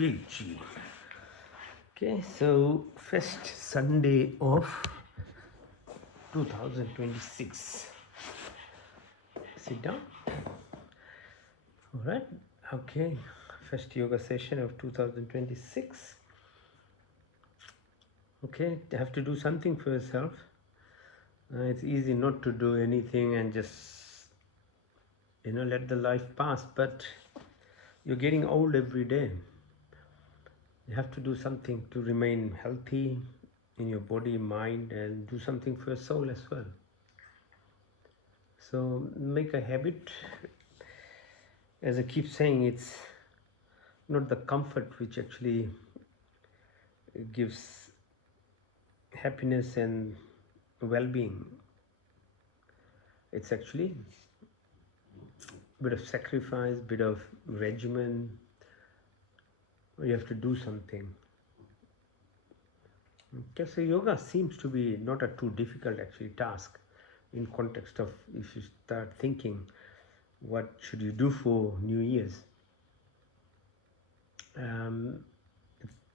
PG. Okay, so first Sunday of 2026. Sit down. All right. Okay, first yoga session of 2026. Okay, you have to do something for yourself. It's easy not to do anything and just let the life pass, but you're getting old every day. You have to do something to remain healthy in your body, mind, and do something for your soul as well. So make a habit. As I keep saying, it's not the comfort which actually gives happiness and well-being. It's actually a bit of sacrifice, bit of regimen. You have to do something. Okay, so yoga seems to be not a too difficult actually task in context of if you start thinking what should you do for New Year's.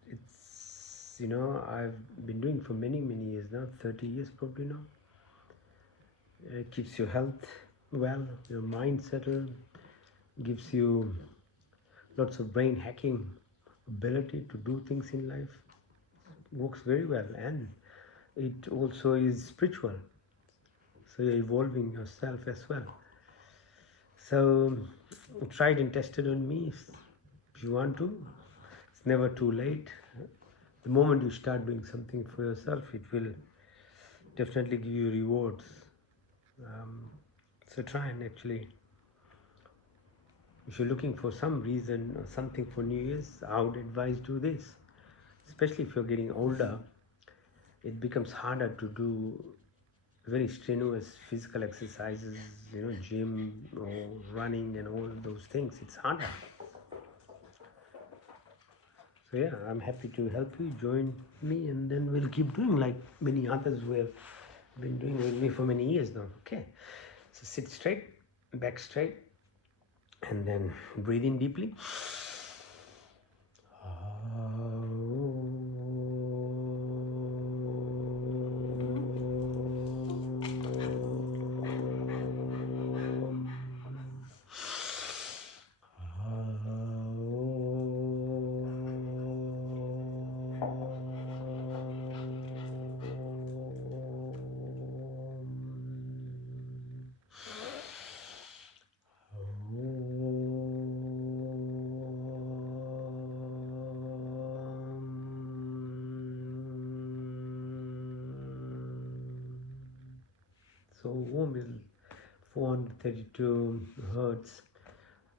It's I've been doing for many years now, 30 years probably now. It keeps your health well, your mind settled, gives you lots of brain hacking ability to do things in life. Works very well, and it also is spiritual, so you're evolving yourself as well. So tried and tested on me. If you want to, it's never too late. The moment you start doing something for yourself, it will definitely give you rewards. So try and actually, if you're looking for some reason or something for New Year's, I would advise do this. Especially if you're getting older, it becomes harder to do very strenuous physical exercises, gym or running and all those things. It's harder. So yeah, I'm happy to help you. Join me, and then we'll keep doing like many others who have been doing with me for many years now. Okay, so sit straight, back straight, and then breathe in deeply. So Om is 432 hertz,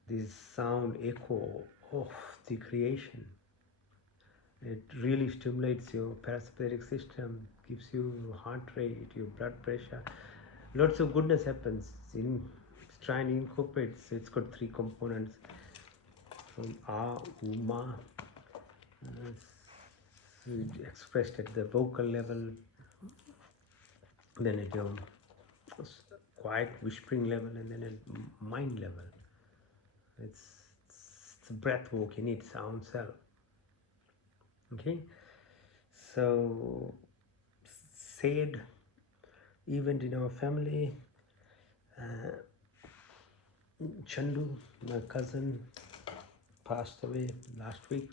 this sound echo of the creation. It really stimulates your parasympathetic system, gives you heart rate, your blood pressure. Lots of goodness happens. Try and incorporate. It's got three components from A, Uma, expressed at the vocal level, then at your quiet whispering level, and then at mind level. It's a breath work in its own self. Okay, so sad event in our family. Chandu, my cousin, passed away last week.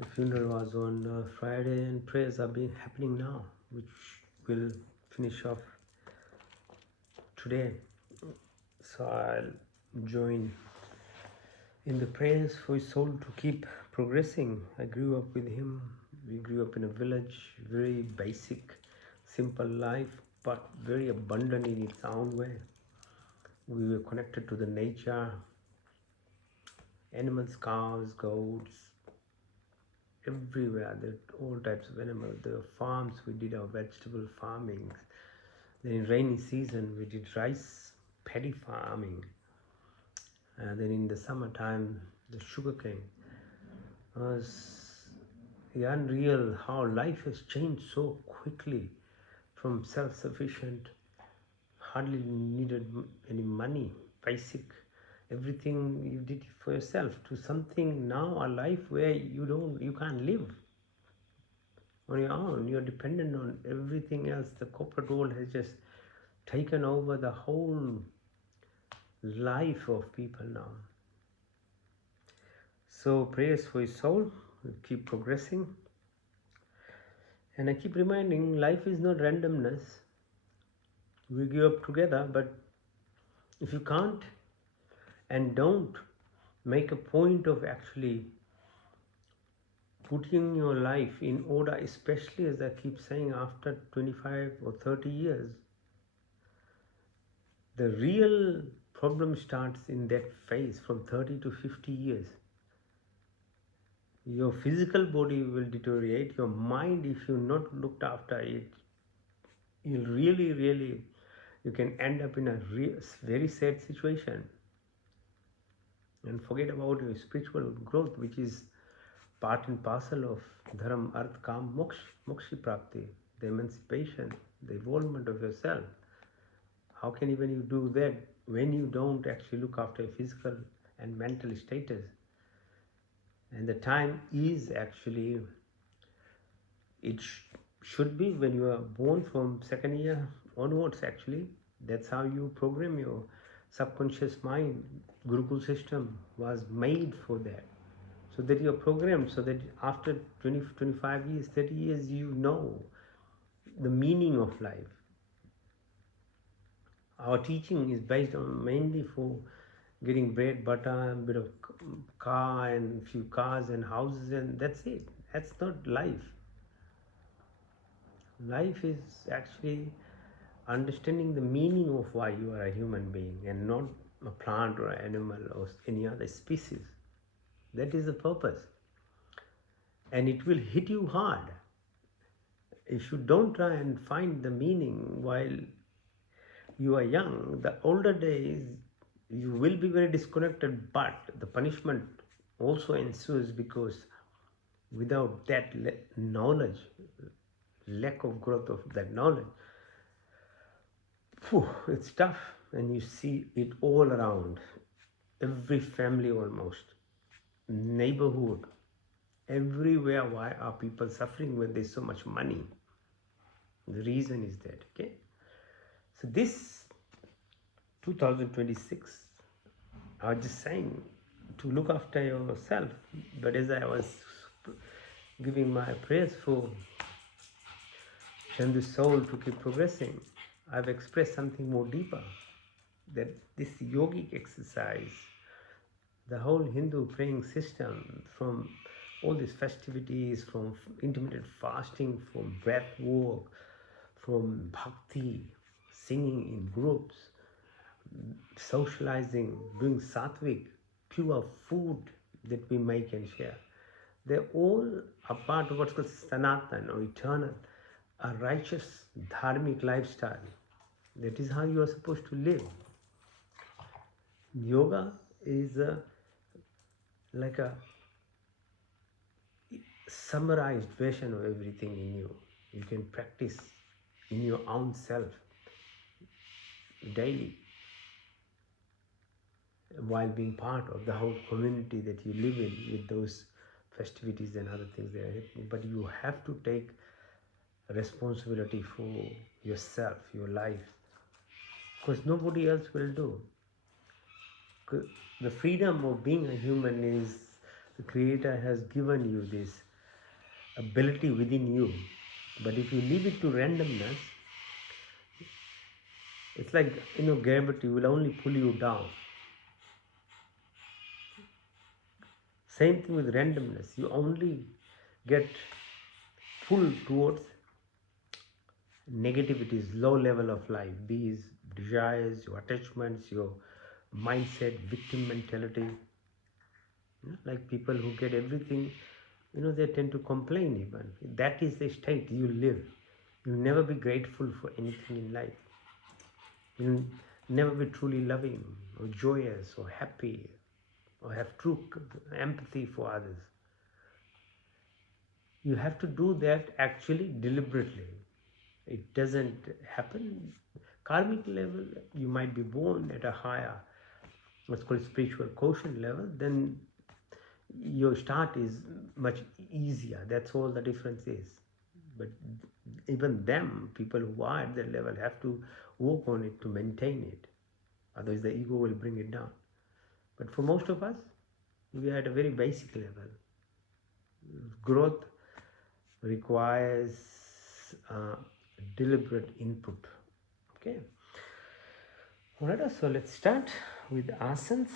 The funeral was on Friday, and prayers are being happening now, which will finish off today. So I'll join in the prayers for his soul to keep progressing. I grew up with him. We grew up in a village, very basic, simple life, but very abundant in its own way. We were connected to the nature, animals, cows, goats, everywhere. There are all types of animals. There were farms. We did our vegetable farming. Then in rainy season, we did rice paddy farming. And then in the summertime, the sugarcane. It was unreal how life has changed so quickly from self-sufficient, hardly needed any money, basic everything you did for yourself, to something now, a life where you can't live on your own. You're dependent on everything else. The corporate world has just taken over the whole life of people now. So prayers for his soul, keep progressing. And I keep reminding, life is not randomness. We grew up together, but if you can't and don't make a point of actually putting your life in order, especially as I keep saying, after 25 or 30 years, the real problem starts in that phase from 30 to 50 years. Your physical body will deteriorate. Your mind, if you're not looked after it, you'll really, you can end up in a very sad situation. And forget about your spiritual growth, which is part and parcel of dharam, arth, kam, moksha prapti, the emancipation, the evolvement of yourself. How can even you do that when you don't actually look after your physical and mental status? And the time is actually, it should be when you are born, from second year onwards actually. That's how you program your subconscious mind. Gurukul system was made for that. So that you're programmed, so that after 20, 25 years, 30 years, you know the meaning of life. Our teaching is based on mainly for getting bread, butter, a bit of car and few cars and houses, and that's it. That's not life. Life is actually understanding the meaning of why you are a human being and not a plant or an animal or any other species. That is the purpose. And it will hit you hard if you don't try and find the meaning while you are young. The older days, you will be very disconnected, but the punishment also ensues, because without that knowledge, lack of growth of that knowledge, it's tough. And you see it all around, every family almost, neighborhood, everywhere. Why are people suffering when there's so much money? The reason is that, okay? So this 2026, I was just saying to look after yourself. But as I was giving my prayers for Chandu's soul to keep progressing, I've expressed something more deeper, that this yogic exercise, the whole Hindu praying system, from all these festivities, from intermittent fasting, from breath work, from bhakti, singing in groups, socializing, doing sattvic, pure food that we make and share, they're all a part of what's called sanatan or eternal, a righteous dharmic lifestyle. That is how you are supposed to live. Yoga is like a summarized version of everything in you. You can practice in your own self daily, while being part of the whole community that you live in, with those festivities and other things that are happening. But you have to take responsibility for yourself, your life, because nobody else will do. The freedom of being a human is, the Creator has given you this ability within you. But if you leave it to randomness, it's like, gravity will only pull you down. Same thing with randomness. You only get pulled towards negativities, low level of life, these desires, your attachments, your mindset, victim mentality. Like people who get everything, they tend to complain even. That is the state you live. You'll never be grateful for anything in life. You'll never be truly loving or joyous or happy or have true empathy for others. You have to do that actually deliberately. It doesn't happen. Karmic level, you might be born at a higher what's called spiritual quotient level, then your start is much easier. That's all the difference is. But even them, people who are at that level, have to work on it to maintain it. Otherwise, the ego will bring it down. But for most of us, we are at a very basic level. Growth requires deliberate input. Okay. All right. So let's start with asanas,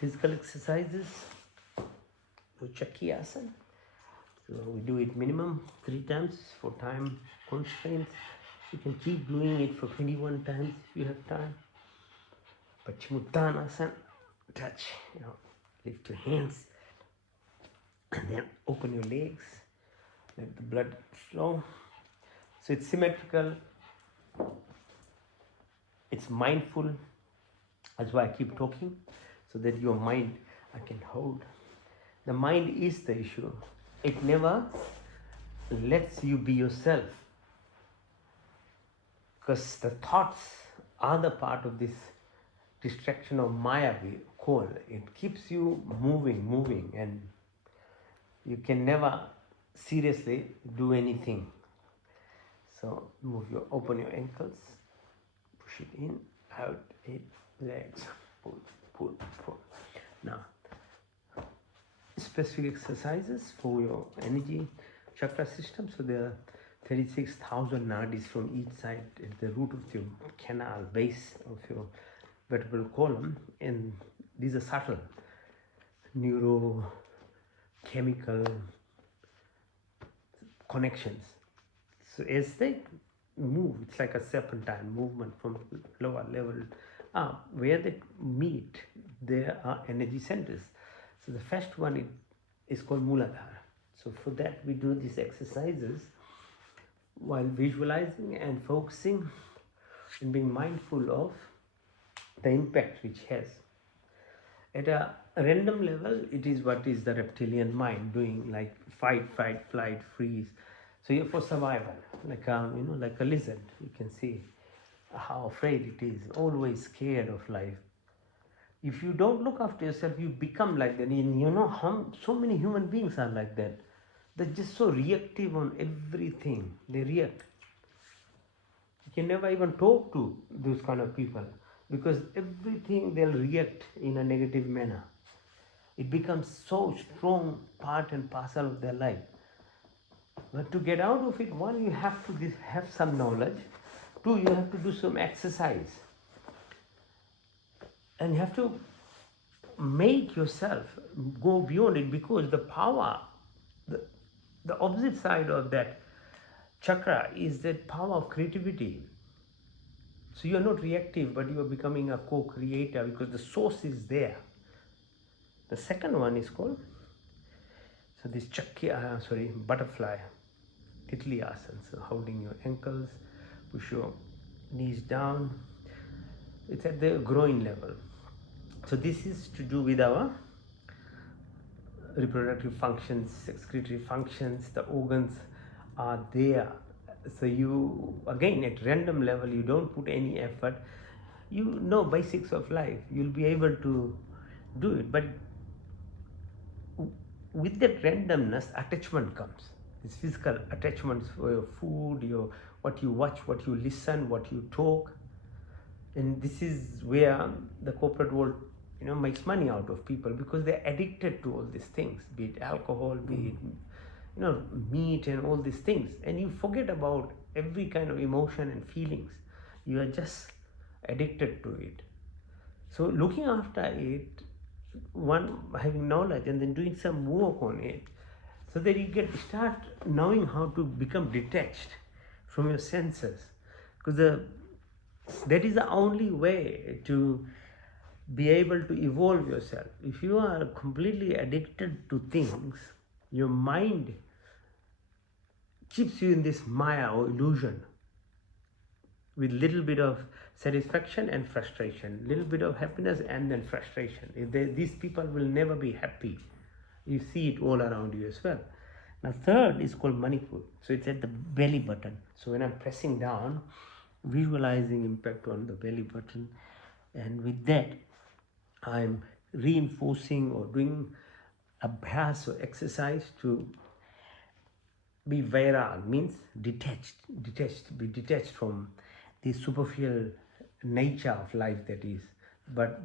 physical exercises. So Chakki asana. So we do it minimum 3 times for time constraints. You can keep doing it for 21 times if you have time. Paschimottanasana, touch, lift your hands and then open your legs, let the blood flow. So it's symmetrical, it's mindful. That's why I keep talking, so that your mind I can hold. The mind is the issue. It never lets you be yourself, because the thoughts are the part of this distraction of Maya, we call. It keeps you moving, and you can never seriously do anything. So open your ankles, push it in, out, in, legs, pull. Now, specific exercises for your energy chakra system. So there are 36,000 nadis from each side at the root of your canal, base of your vertebral column, and these are subtle neurochemical connections. So as they move, it's like a serpentine movement from lower level up. Where they meet, there are energy centers. So the first one is called Muladhara. So for that we do these exercises while visualizing and focusing and being mindful of the impact which has. At a random level, it is what is the reptilian mind doing, like fight, flight, freeze. So you're for survival, like a lizard. You can see how afraid it is, always scared of life. If you don't look after yourself, you become like that. And so many human beings are like that. They're just so reactive on everything. They react. You can never even talk to those kind of people, because everything they'll react in a negative manner. It becomes so strong part and parcel of their life. But to get out of it, one, you have to have some knowledge. Two, you have to do some exercise. And you have to make yourself go beyond it, because the power, the opposite side of that chakra is that power of creativity. So you are not reactive, but you are becoming a co-creator, because the source is there. The second one is called, so this butterfly, Titli asana. So holding your ankles, push your knees down. It's at the groin level. So this is to do with our reproductive functions, excretory functions. The organs are there. So you, again, at random level, you don't put any effort. You know basics of life. You'll be able to do it. But with that randomness, attachment comes. These physical attachments for your food, what you watch, what you listen, what you talk. And this is where the corporate world makes money out of people, because they're addicted to all these things, be it alcohol, be it meat and all these things, and you forget about every kind of emotion and feelings. You are just addicted to it. So looking after it, one, having knowledge and then doing some work on it, so that you start knowing how to become detached from your senses, because that is the only way to be able to evolve yourself. If you are completely addicted to things, your mind keeps you in this Maya or illusion, with little bit of satisfaction and frustration, little bit of happiness and then frustration. These people will never be happy. You see it all around you as well. Now third is called Manipur. So it's at the belly button. So when I'm pressing down, visualizing impact on the belly button, and with that I'm reinforcing or doing abhyas or exercise to be vairag, means be detached from the superficial nature of life that is, but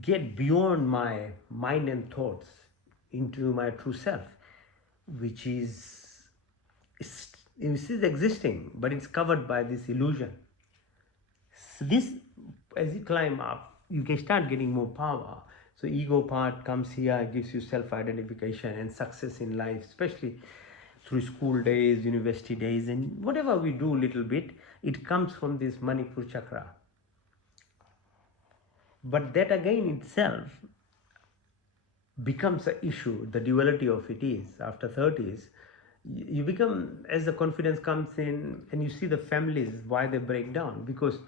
get beyond my mind and thoughts into my true self, which is existing, but it's covered by this illusion. So this, as you climb up, you can start getting more power. So ego part comes here, gives you self-identification and success in life, especially through school days, university days, and whatever we do little bit, it comes from this Manipur chakra. But that again itself becomes an issue. The duality of it is, after 30s, you become, as the confidence comes in, and you see the families, why they break down, because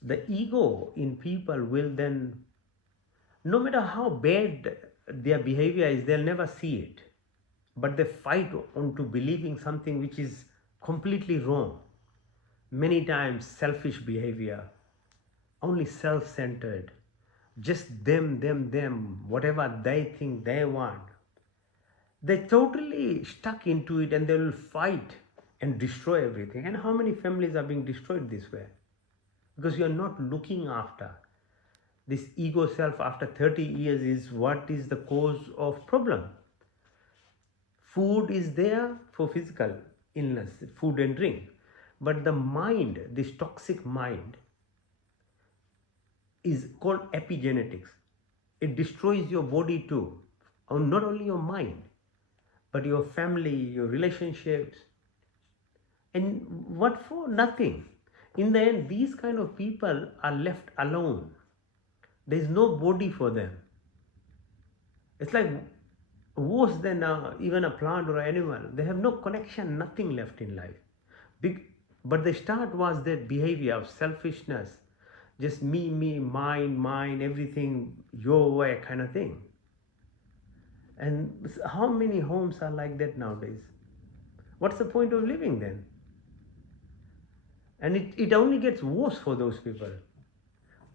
the ego in people will then, no matter how bad their behavior is, they'll never see it, but they fight on to believing something which is completely wrong. Many times selfish behavior, only self-centered, just them, whatever they think they want. They're totally stuck into it, and they will fight and destroy everything. And how many families are being destroyed this way? Because you're not looking after this ego self. After 30 years is what is the cause of problem. Food is there for physical illness, food and drink, but the mind, this toxic mind, is called epigenetics. It destroys your body too, or not only your mind, but your family, your relationships. And what for? Nothing. In the end, these kind of people are left alone. There is no body for them. It's like worse than even a plant or an animal. They have no connection, nothing left in life. But the start was that behavior of selfishness, just me, mine, everything your way kind of thing. And how many homes are like that nowadays? What's the point of living then? And it only gets worse for those people.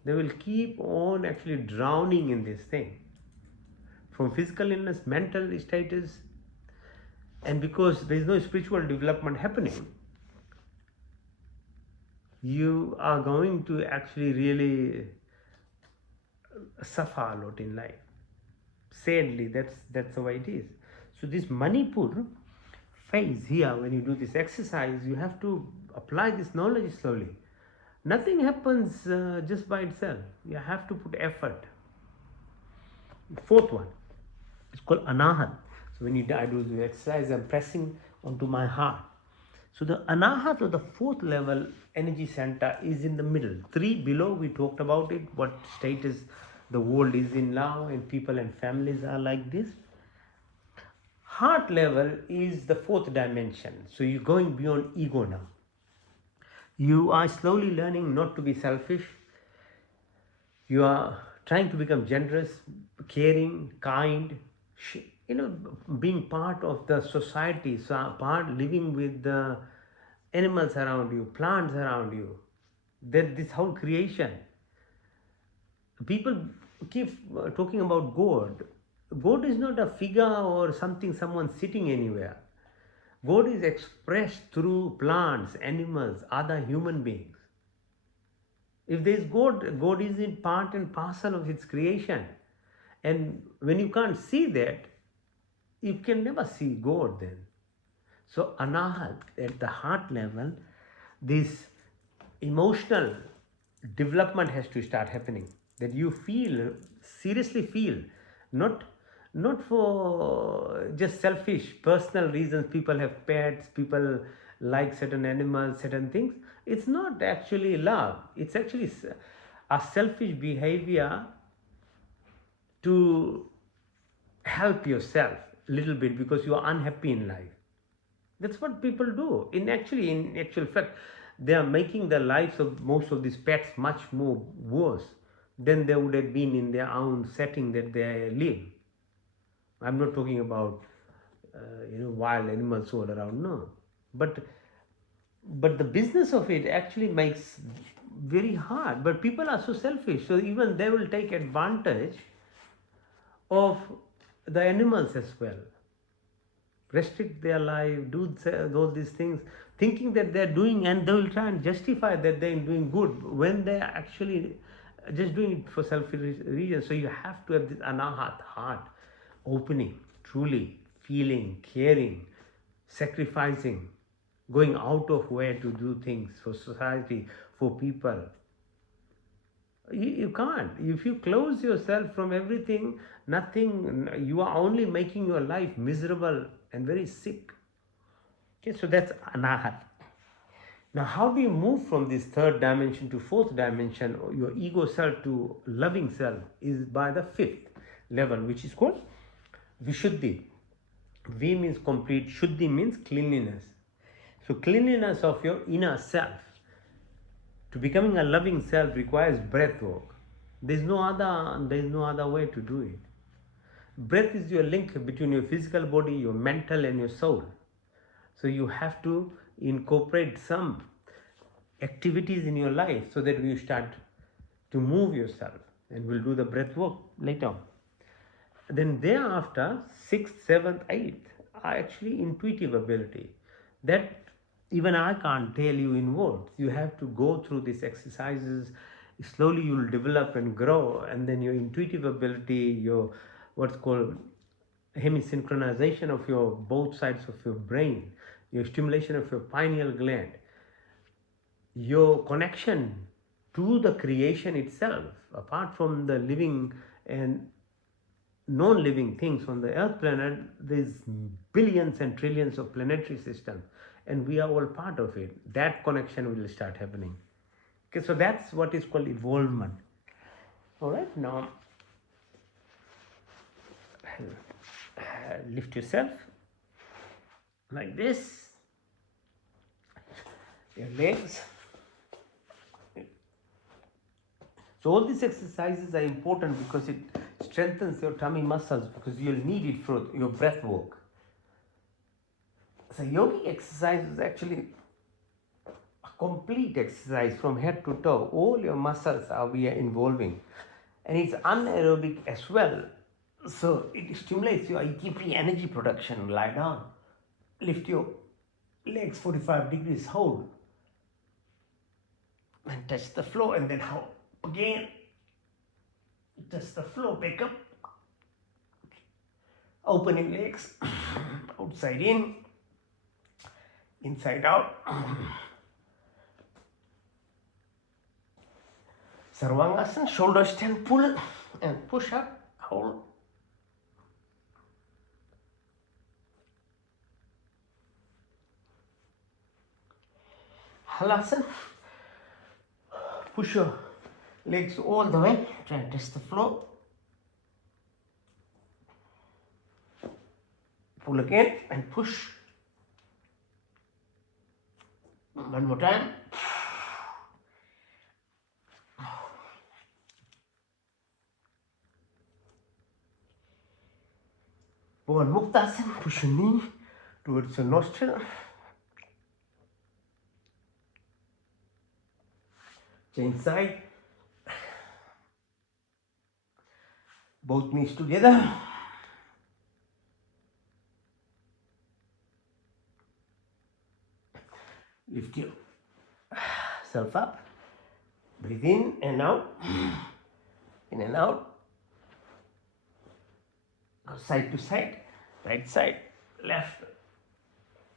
They will keep on actually drowning in this thing. From physical illness, mental status, and because there is no spiritual development happening, you are going to actually really suffer a lot in life. Sadly, that's the way it is. So this Manipur phase here, when you do this exercise, you have to apply this knowledge slowly. Nothing happens just by itself. You have to put effort. Fourth one, it's called Anahat. So when I do the exercise, I'm pressing onto my heart. So the Anahat, or the fourth level energy center, is in the middle. 3 below, we talked about it, what status the world is in now, and people and families are like this. Heart level is the fourth dimension. So you're going beyond ego now. You are slowly learning not to be selfish. You are trying to become generous, caring, kind, being part of the society, so part living with the animals around you, plants around you. That this whole creation. People keep talking about God. God is not a figure or something, someone sitting anywhere. God is expressed through plants, animals, other human beings. If there is God, God is in part and parcel of its creation. And when you can't see that, you can never see God then. So Anahat, at the heart level, this emotional development has to start happening. That you feel, seriously feel, not for just selfish personal reasons. People have pets, people like certain animals, certain things. It's not actually love. It's actually a selfish behavior to help yourself a little bit because you are unhappy in life. That's what people do. In actual fact, they are making the lives of most of these pets much more worse than they would have been in their own setting that they live. I'm not talking about wild animals all around, no. But the business of it actually makes very hard. But people are so selfish, so even they will take advantage of the animals as well, restrict their life, do all these things, thinking that they're doing, and they will try and justify that they're doing good when they're actually just doing it for selfish reasons. So you have to have this anahat heart, opening, truly feeling, caring, sacrificing, going out of way to do things for society, for people. You can't. If you close yourself from everything, nothing, you are only making your life miserable and very sick. Okay, so that's anahat. Now, how do you move from this third dimension to fourth dimension, or your ego self to loving self, is by the fifth level, which is called Vishuddhi. V means complete, Shuddhi means cleanliness. So, cleanliness of your inner self. To becoming a loving self requires breath work. There is no other way to do it. Breath is your link between your physical body, your mental, and your soul. So you have to incorporate some activities in your life so that you start to move yourself, and we'll do the breath work later. Then thereafter, 6th, 7th, 8th are actually intuitive ability that even I can't tell you in words. You have to go through these exercises. Slowly you will develop and grow, and then your intuitive ability, your what's called hemisynchronization of your both sides of your brain, your stimulation of your pineal gland, your connection to the creation itself, apart from the living and non-living things on the earth planet. There's billions and trillions of planetary systems, and we are all part of it. That connection will start happening. Okay, so that's what is called evolvement. All right, now lift yourself like this, your legs. So all these exercises are important because it strengthens your tummy muscles, because you'll need it for your breath work. So yogic exercise is actually a complete exercise from head to toe. All your muscles are involving, and it's anaerobic as well. So it stimulates your ATP energy production. Lie down, lift your legs 45 degrees, hold, and touch the floor, and then hold again, touch the floor, back up, opening legs, outside in, inside out. Sarvangasana, shoulder stand, pull and push up, hold. Halasana, push your legs all the way, try and touch the floor. Pull again and push. One more time. One Muktasana, push your knee towards your nostril. Change side. Both knees together. Lift yourself up. Breathe in and out. In and out. Go side to side. Right side, left,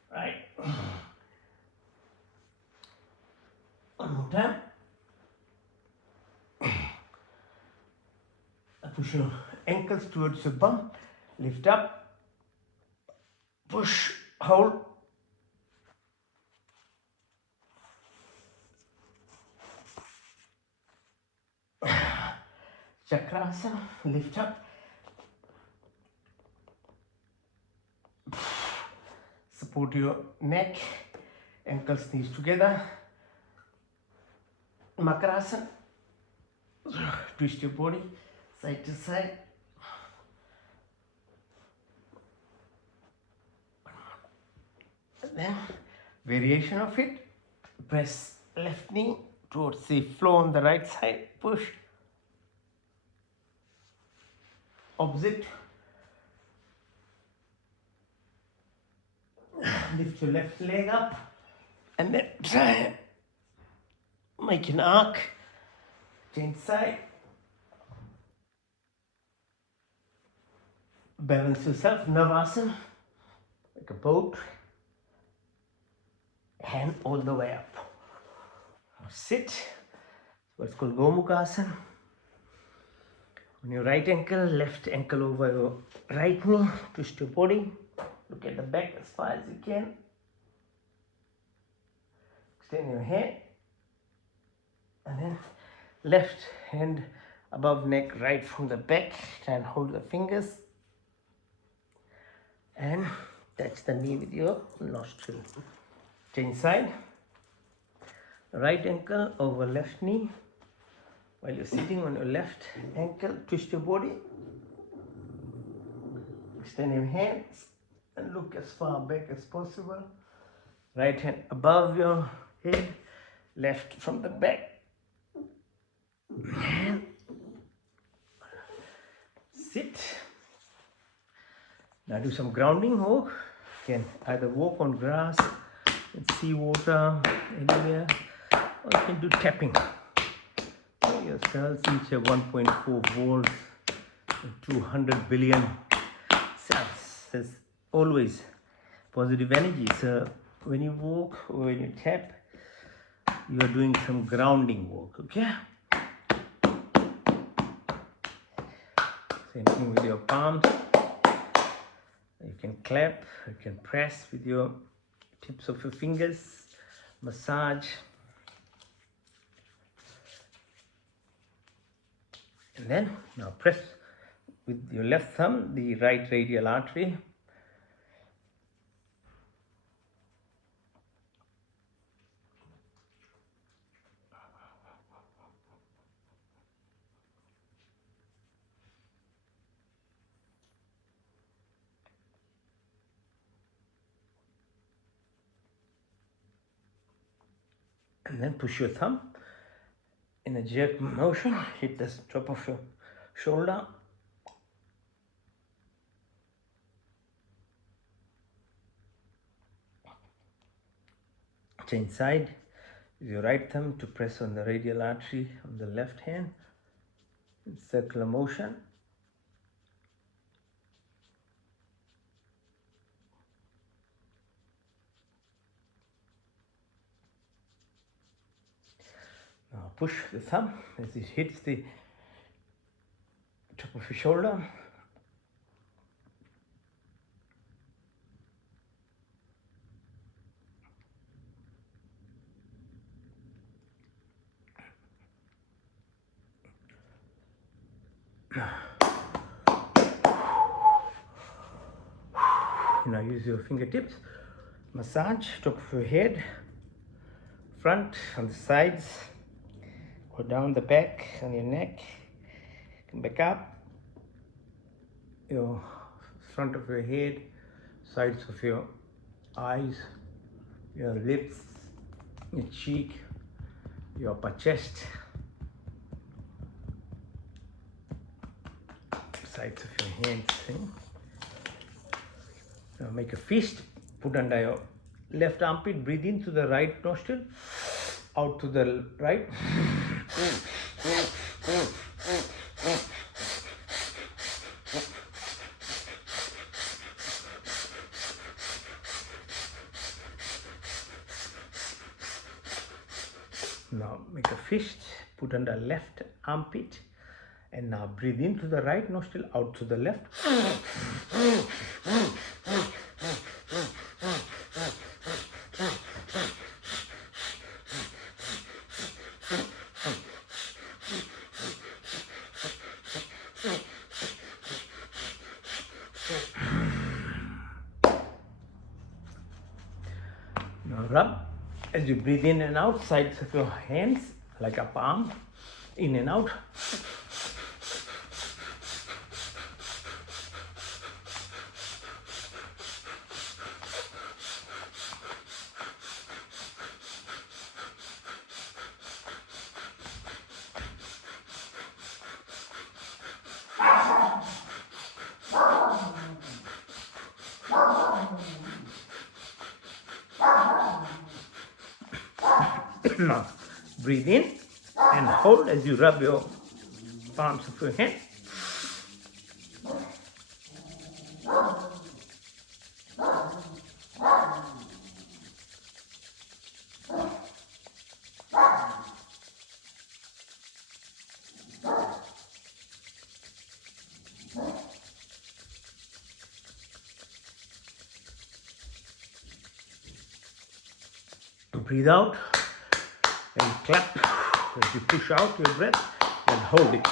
right. One more time. Push your ankles towards your bum. Lift up. Push, hold. Chakrasana, lift up. Support your neck, ankles, knees together. Makarasana, twist your body side to side. And then variation of it, press left knee towards the floor on the right side. Push. Opposite. Lift your left leg up and then try make an arc. Change side. Balance yourself. Navasana. Like a boat. Hand all the way up. Sit. What's called Gomukhasana. On your right ankle, left ankle over your right knee. Twist your body. Look at the back as far as you can. Extend your head. And then left hand above neck, right from the back. Try and hold the fingers. And touch the knee with your nostril. Change side. Right ankle over left knee. While you're sitting on your left ankle, twist your body. Extend your hands and look as far back as possible. Right hand above your head, left from the back. Sit. Now do some grounding walk. You can either walk on grass, in seawater, anywhere, or you can do tapping. Your cells each have 1.4 volts and 200 billion cells. There's always positive energy. So when you walk or when you tap, you are doing some grounding work, okay? Same thing with your palms. You can clap, you can press with your tips of your fingers, massage. And then now press with your left thumb the right radial artery. And then push your thumb in a jerk motion, hit the top of your shoulder. Change side. Use your right thumb to press on the radial artery on the left hand in circular motion. Now push the thumb as it hits the top of your shoulder. Now use your fingertips. Massage top of your head, front, on the sides, go down the back on your neck, come back up, your front of your head, sides of your eyes, your lips, your cheek, your upper chest, sides of your hands. Now make a fist, put under your left armpit, breathe in through the right nostril, out to the right. Now make a fist, put under left armpit, and now breathe in through the right nostril, out to the left. Now rub as you breathe in and out, sides of your hands like a palm, in and out. Now, breathe in and hold as you rub your palms of your hand. Breathe out and clap as you push out your breath and hold it.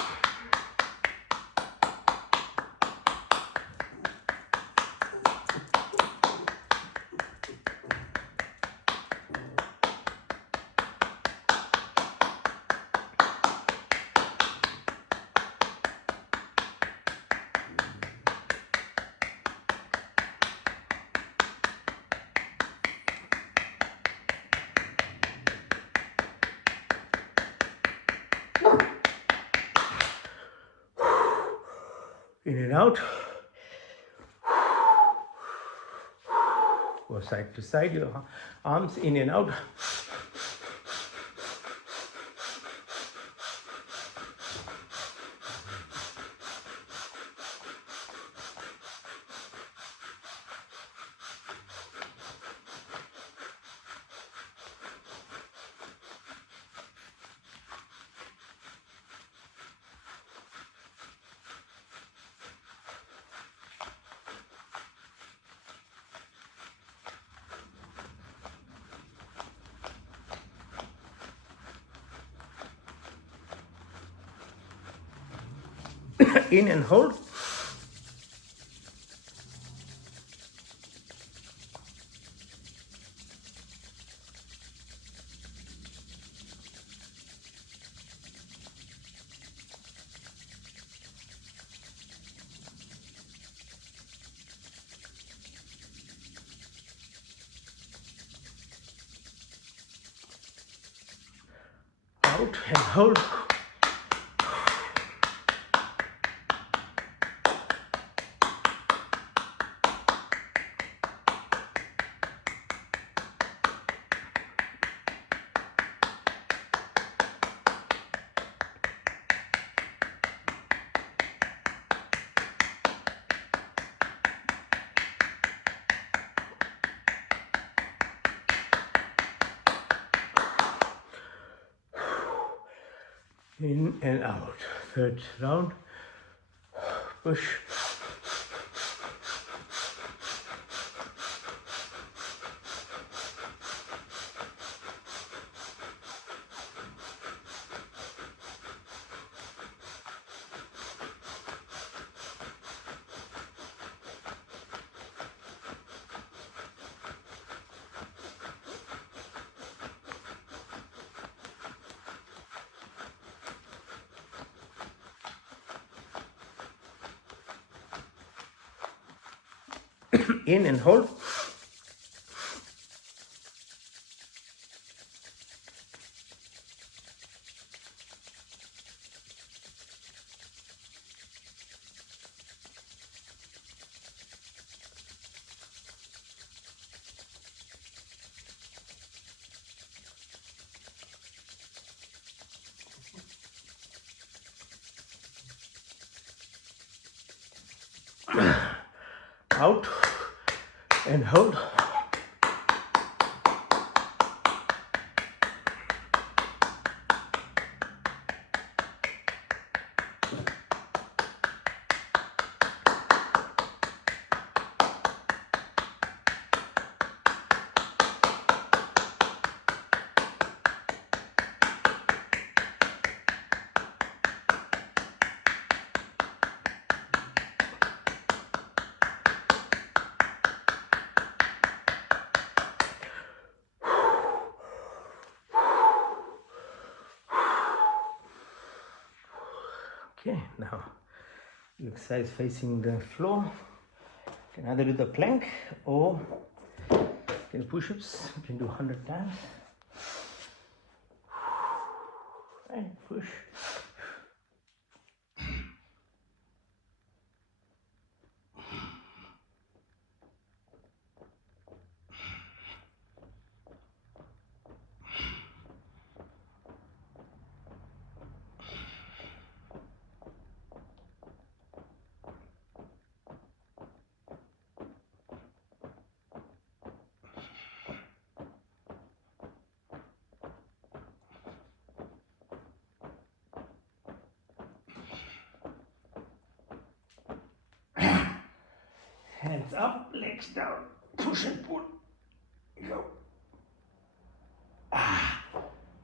In and out. Go side to side, your arms in and out. In and hold. Out and hold. In and out. Third round. Push. In and hold. Out and hold. Okay, now you exercise facing the floor. You can either do the plank or you can push-ups. You can do 100 times. And push. Hands up, legs down, push and pull. Go.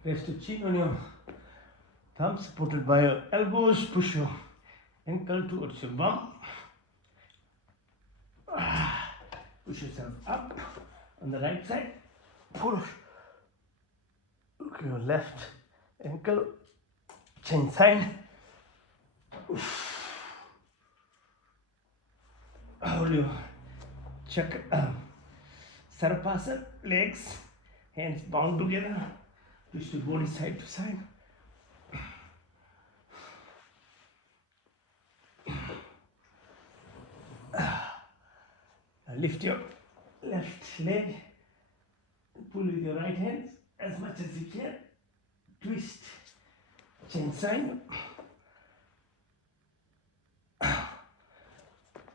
Rest the chin on your thumbs, supported by your elbows. Push your ankle towards your bum. Push yourself up on the right side. Pull your left ankle, chin side. Hold your Sarapasana, legs, hands bound together. Push the body side to side. Now lift your left leg. Pull with your right hand as much as you can. Twist. Chin side.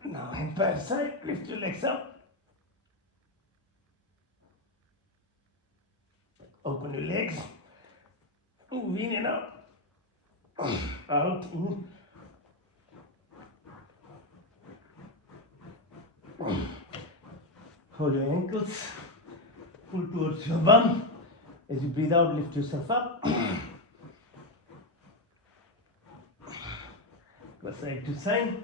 Now entire side. Lift your legs up. Open your legs. Move in and out. Out, in. Hold your ankles. Pull towards your bum. As you breathe out, lift yourself up. Go side to side.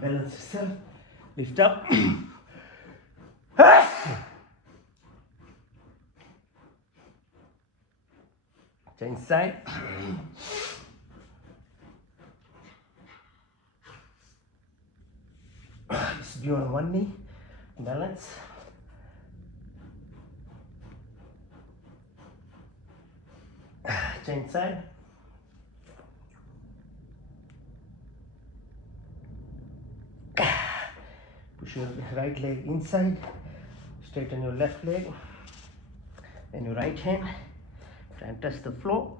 Balance yourself. Lift up. Change side. Just be on one knee. Balance. Change side. Push your right leg inside. Straighten your left leg. Then your right hand. Try and touch the floor.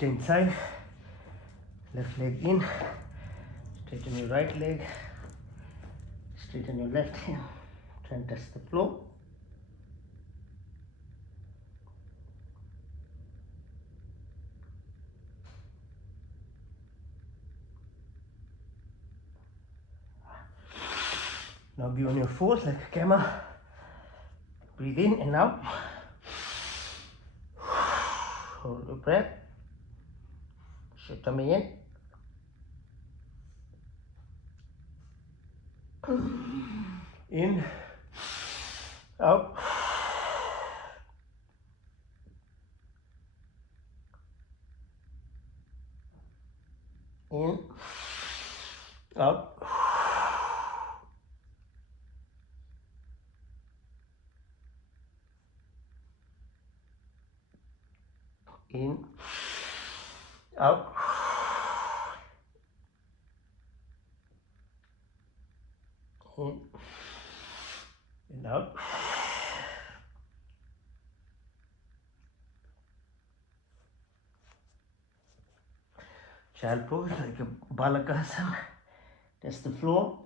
Change side. Left leg in. Straighten your right leg. Straighten your left hand. Try and touch the floor. Now be on your fours like a camel. Breathe in and out. Hold your breath. Push your tummy in. In. Out. In. Out. In, out, in, and out. Child pose like a balakasana. Test the floor.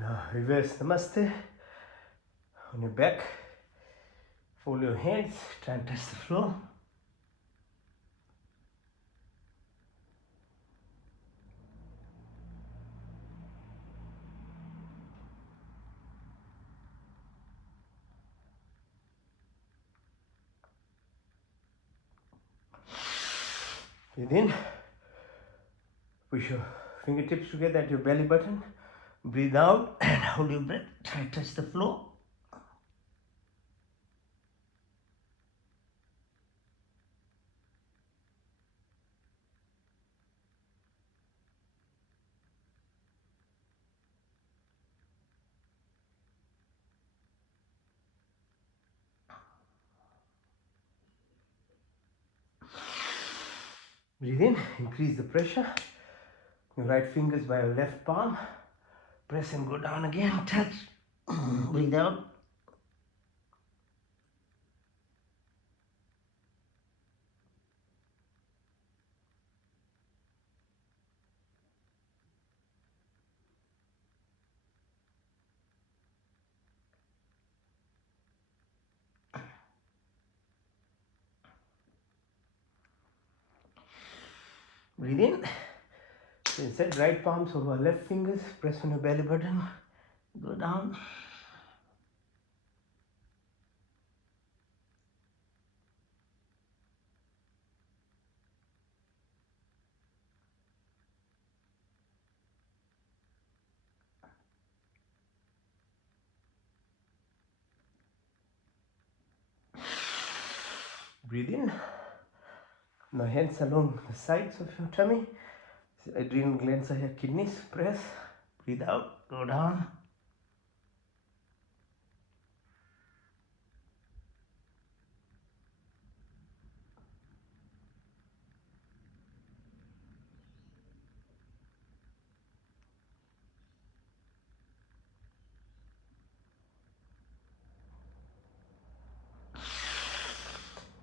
Now reverse namaste on your back. Fold your hands, try and touch the floor. Breathe in. Push your fingertips together at your belly button. Breathe out and hold your breath. Try to touch the floor. Breathe in, increase the pressure. Your right fingers by your left palm. Press and go down again, touch, breathe out. Breathe in. Set right palms over left fingers, press on your belly button, go down. Breathe in. Now hands along the sides of your tummy. Adrenal glands are here, kidneys, press, breathe out, go down.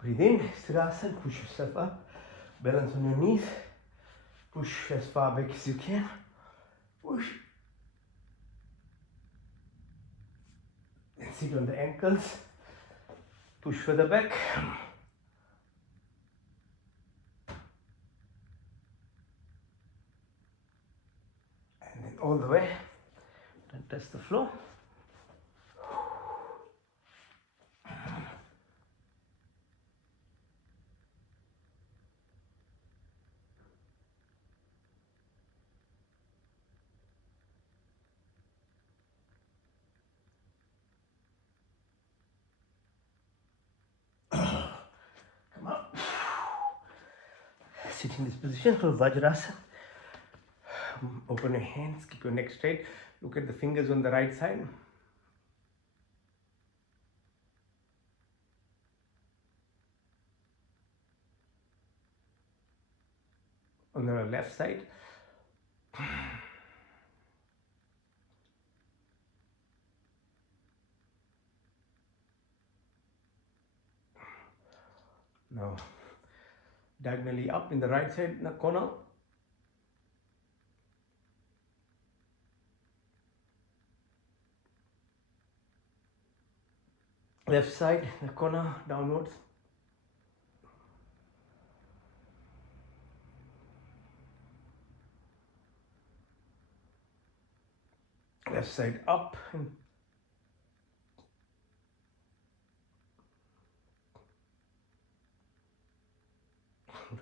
Breathe in, Sthirasana, push yourself up, balance on your knees, push as far back as you can, push, and sit on the ankles, push further back, and then all the way, don't touch the floor. Come up. Sit in this position for Vajrasana. Open your hands, keep your neck straight. Look at the fingers on the right side. On the left side. Now, diagonally up in the right side in the corner. Left side, the corner, downwards. Left side up.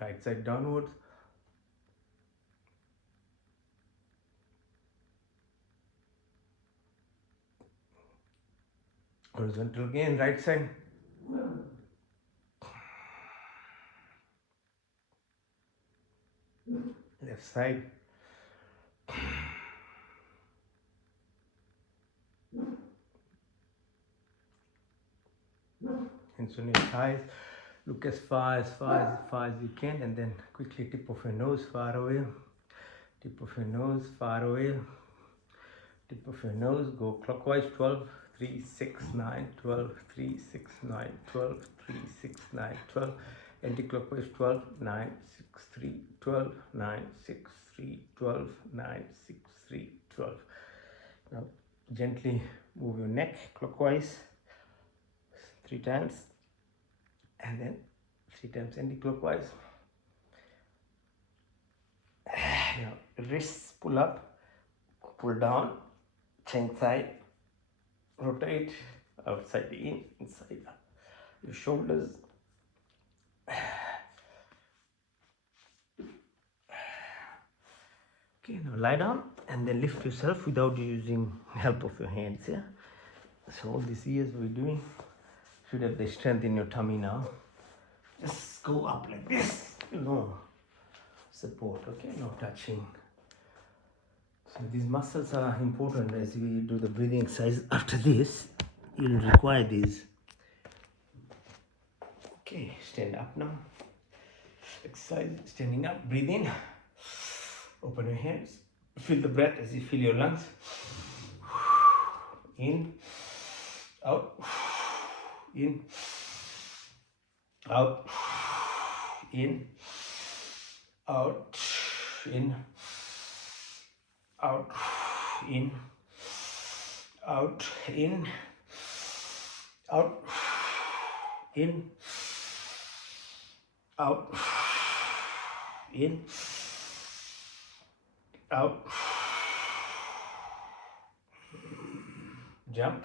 Right side downwards. Horizontal again, right side. Left side. Hands on your thighs. Look as far as you can, and then quickly tip of your nose far away. Tip of your nose far away. Tip of your nose. Go clockwise. 12, 3, 6, 9, 12, 3, 6, 9, 12, 3, 6, 9, 12. Anti-clockwise. 12, 9, 6, 3, 12, 9, 6, 3, 12, 9, 6, 3, 12. Now gently move your neck clockwise 3 times, and then 3 times anti-clockwise. Now wrists pull up, pull down, change side, rotate, outside in, inside out. Your shoulders. Okay, now lie down and then lift yourself without using help of your hands. Yeah. So all these years we're doing, should have the strength in your tummy now. Just go up like this. No support. Okay, no touching. So these muscles are important as we do the breathing exercise. After this, you'll require these. Okay, stand up now. Exercise, standing up, breathe in. Open your hands. Feel the breath as you fill your lungs. in, out, in, out, in, out, in, out, in, out, in, out, in, out, in, out, jump,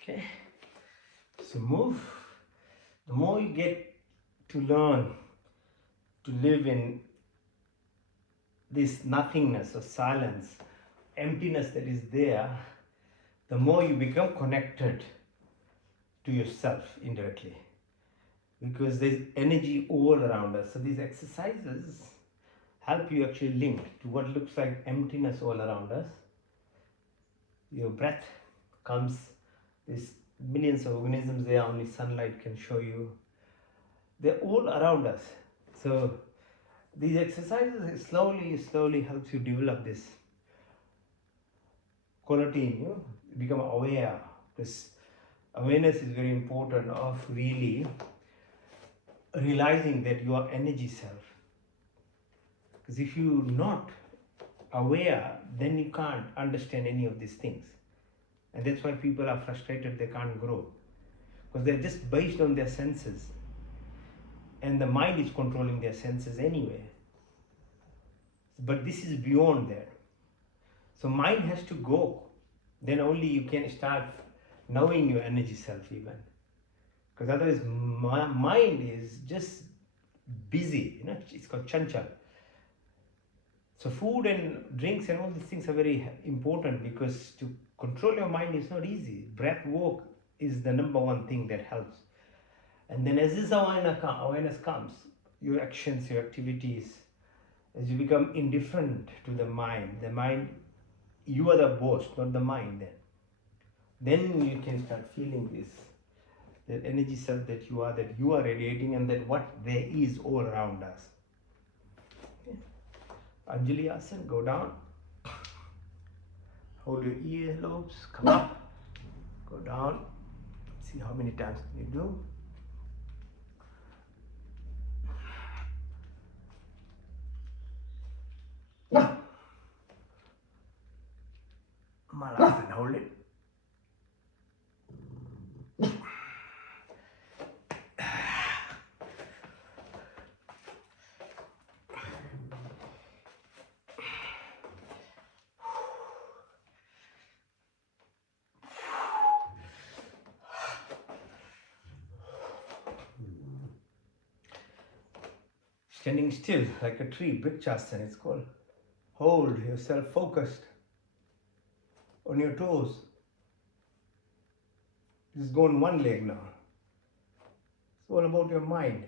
okay, so move. The more you get to learn to live in this nothingness or silence, emptiness that is there, the more you become connected to yourself indirectly, because there's energy all around us. So these exercises help you actually link to what looks like emptiness all around us. Your breath comes, there's millions of organisms there, only sunlight can show you. They're all around us. So these exercises slowly helps you develop this quality in you, become aware. This awareness is very important of really realizing that you are energy self. Because if you're not aware, then you can't understand any of these things. And that's why people are frustrated, they can't grow. Because they're just based on their senses. And the mind is controlling their senses anyway. But this is beyond that. So mind has to go. Then only you can start knowing your energy self even. Because otherwise mind is just busy. It's called chanchal. So food and drinks and all these things are very important, because to control your mind is not easy. Breath work is the number one thing that helps. And then as this awareness comes, your actions, your activities, as you become indifferent to the mind, you are the boss, not the mind then. Then you can start feeling this, that energy self that you are radiating, and that what there is all around us. Okay. Anjali Asana, go down. Hold your ear lobes, come up, go down. See how many times can you do. Malasana, hold it. Standing still like a tree, Brikshasana it's called. Hold yourself focused on your toes. Just go on one leg now. It's all about your mind.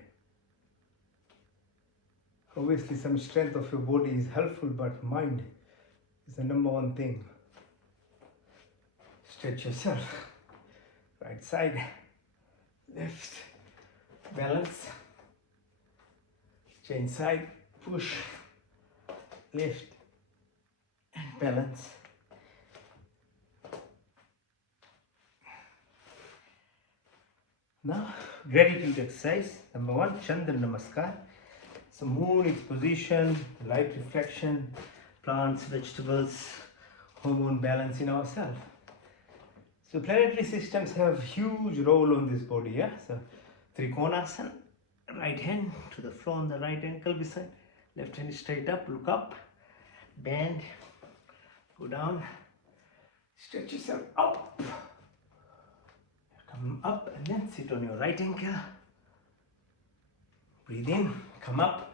Obviously some strength of your body is helpful, but mind is the number one thing. Stretch yourself. Right side, left, balance. Change side, push, lift, and balance. Now, gratitude exercise. Number one, Chandra Namaskar. So moon, its position, light reflection, plants, vegetables, hormone balance in ourselves. So planetary systems have huge role on this body, yeah? So Trikonasana, right hand to the floor on the right ankle beside, left hand straight up, look up, bend, go down, stretch yourself up, come up and then sit on your right ankle, breathe in, come up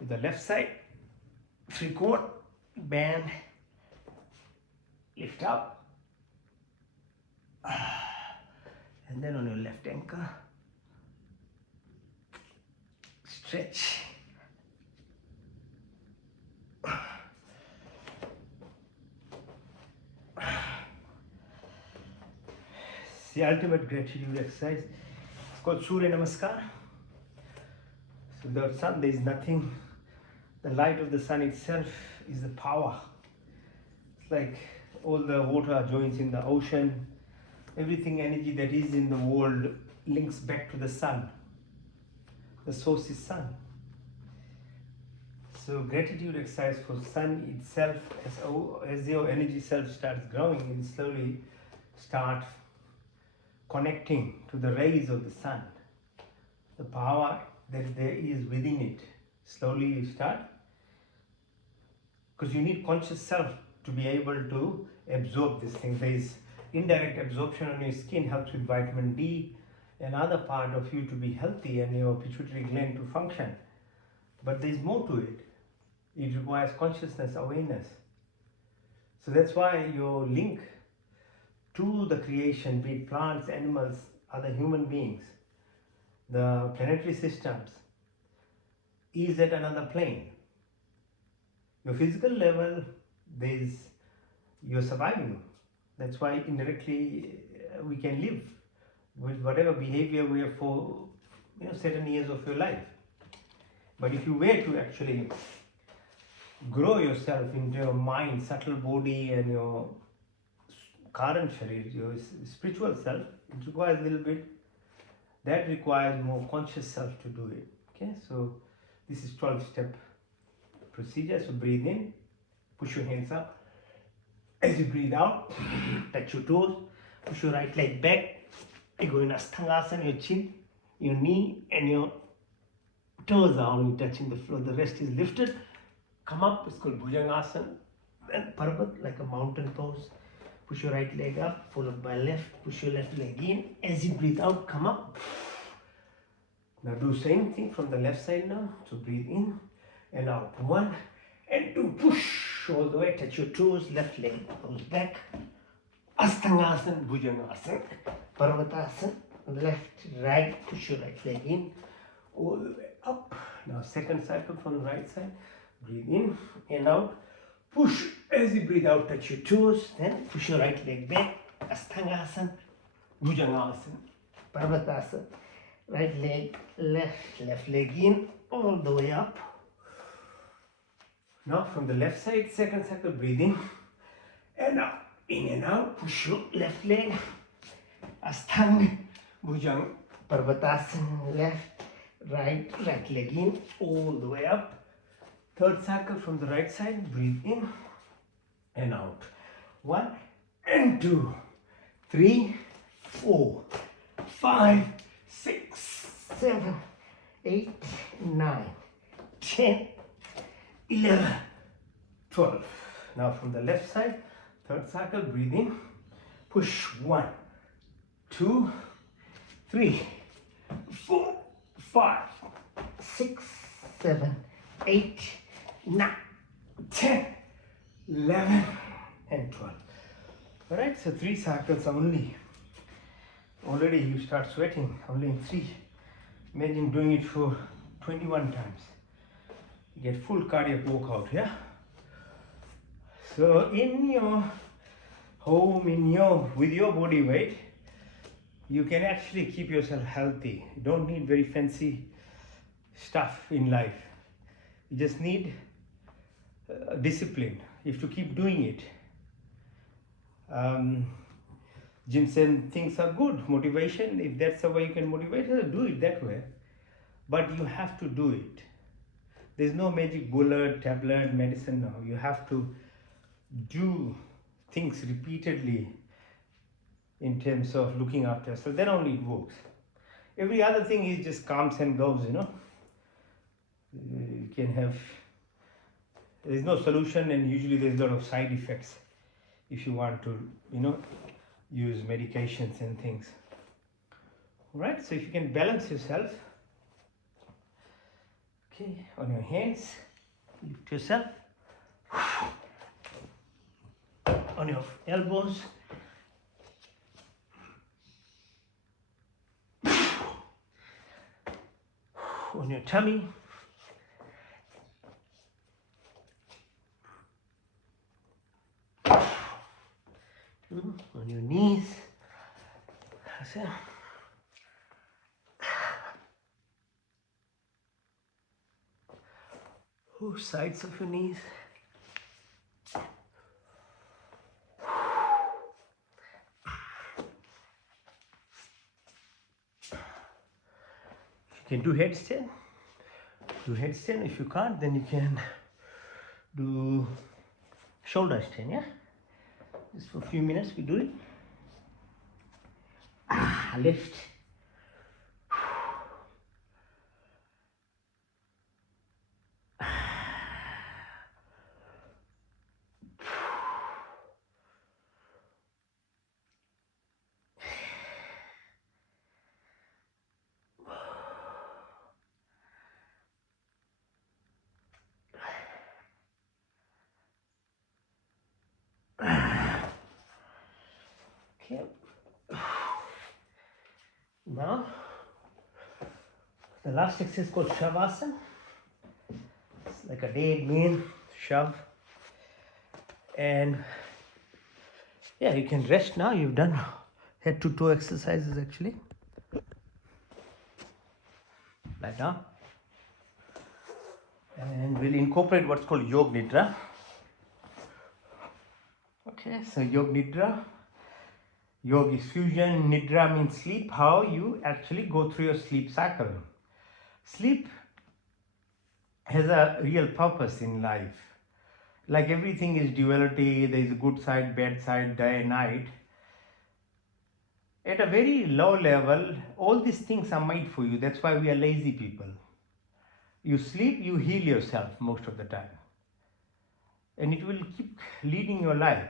to the left side, Trikona, bend, lift up, and then on your left ankle, stretch. the ultimate gratitude exercise. It's called Surya Namaskar. So the sun, there is nothing. The light of the sun itself is the power. It's like all the water joins in the ocean. Everything energy that is in the world links back to the sun. The source is sun. So gratitude exercise for sun itself, as your energy self starts growing, you slowly start connecting to the rays of the sun. The power that there is within it. Slowly you start, because you need conscious self to be able to absorb this thing. There is indirect absorption on your skin, helps with vitamin D, another part of you to be healthy and your pituitary gland to function. But there is more to it. It requires consciousness, awareness. So that's why your link to the creation, be it plants, animals, other human beings, the planetary systems, is at another plane. Your physical level, you're surviving. That's why indirectly we can live with whatever behavior we have for certain years of your life. But if you were to actually grow yourself into your mind, subtle body, and your current sharir, your spiritual self, it requires a little bit. That requires more conscious self to do it. Okay, so this is 12-step procedure. So breathe in, push your hands up. As you breathe out, touch your toes, push your right leg back. You go in Asthangasana, your chin, your knee, and your toes are only touching the floor. The rest is lifted. Come up, it's called Bhujangasana. Then Parvat, like a mountain pose. Push your right leg up, followed by left. Push your left leg in. As you breathe out, come up. Now do same thing from the left side now. So breathe in and out. 1 and 2. Push all the way. Touch your toes. Left leg goes back. Asthangasana, Bhujangasana, Parvatasana. Left, right. Push your right leg in. All the way up. Now second cycle from the right side. Breathe in and out. Push. As you breathe out, touch your toes. Then push your right leg back. Asthangasana, Bhujangasana, Parvatasana. Right leg, left leg in, all the way up. Now from the left side, second cycle, breathe in and out. In and out, push your left leg. Asthanga, Bhujanga, Parvatasana, left, right leg in, all the way up. Third cycle from the right side, breathe in and out. 1 and 2, 3, 4, 5, 6, 7, 8, 9, 10, 11, 12. Now from the left side, third cycle, breathe in, push 1, 2, 3, 4, 5, 6, 7, 8, 9, 10, 11, and 12. Alright, so 3 cycles only. Already you start sweating only in 3. Imagine doing it for 21 times. You get full cardiac workout, yeah? So in your home, with your body weight, you can actually keep yourself healthy. You don't need very fancy stuff in life. You just need discipline. You have to keep doing it. Jim said things are good, motivation, if that's the way you can motivate her, do it that way. But you have to do it. There's no magic bullet, tablet, medicine now. You have to do things repeatedly in terms of looking after yourself. Then only it works. Every other thing is just comes and goes, You can have, there's no solution, and usually there's a lot of side effects if you want to, use medications and things. Alright, so if you can balance yourself, okay, on your hands, lift yourself, on your elbows, on your tummy, on your knees, That's it. Oh, sides of your knees. You can do headstand. Do headstand. If you can't, then you can do shoulder stand, yeah? Just for a few minutes we do it. Lift. Okay. Now, the last exercise is called Shavasana. It's like a dead man, shove. And yeah, you can rest now. You've done head to toe exercises actually. Lie down. And we'll incorporate what's called Yog Nidra. Okay, so Yog Nidra. Yog is fusion, Nidra means sleep, how you actually go through your sleep cycle. Sleep has a real purpose in life. Like everything is duality, there is a good side, bad side, day and night. At a very low level, all these things are made for you. That's why we are lazy people. You sleep, you heal yourself most of the time. And it will keep leading your life.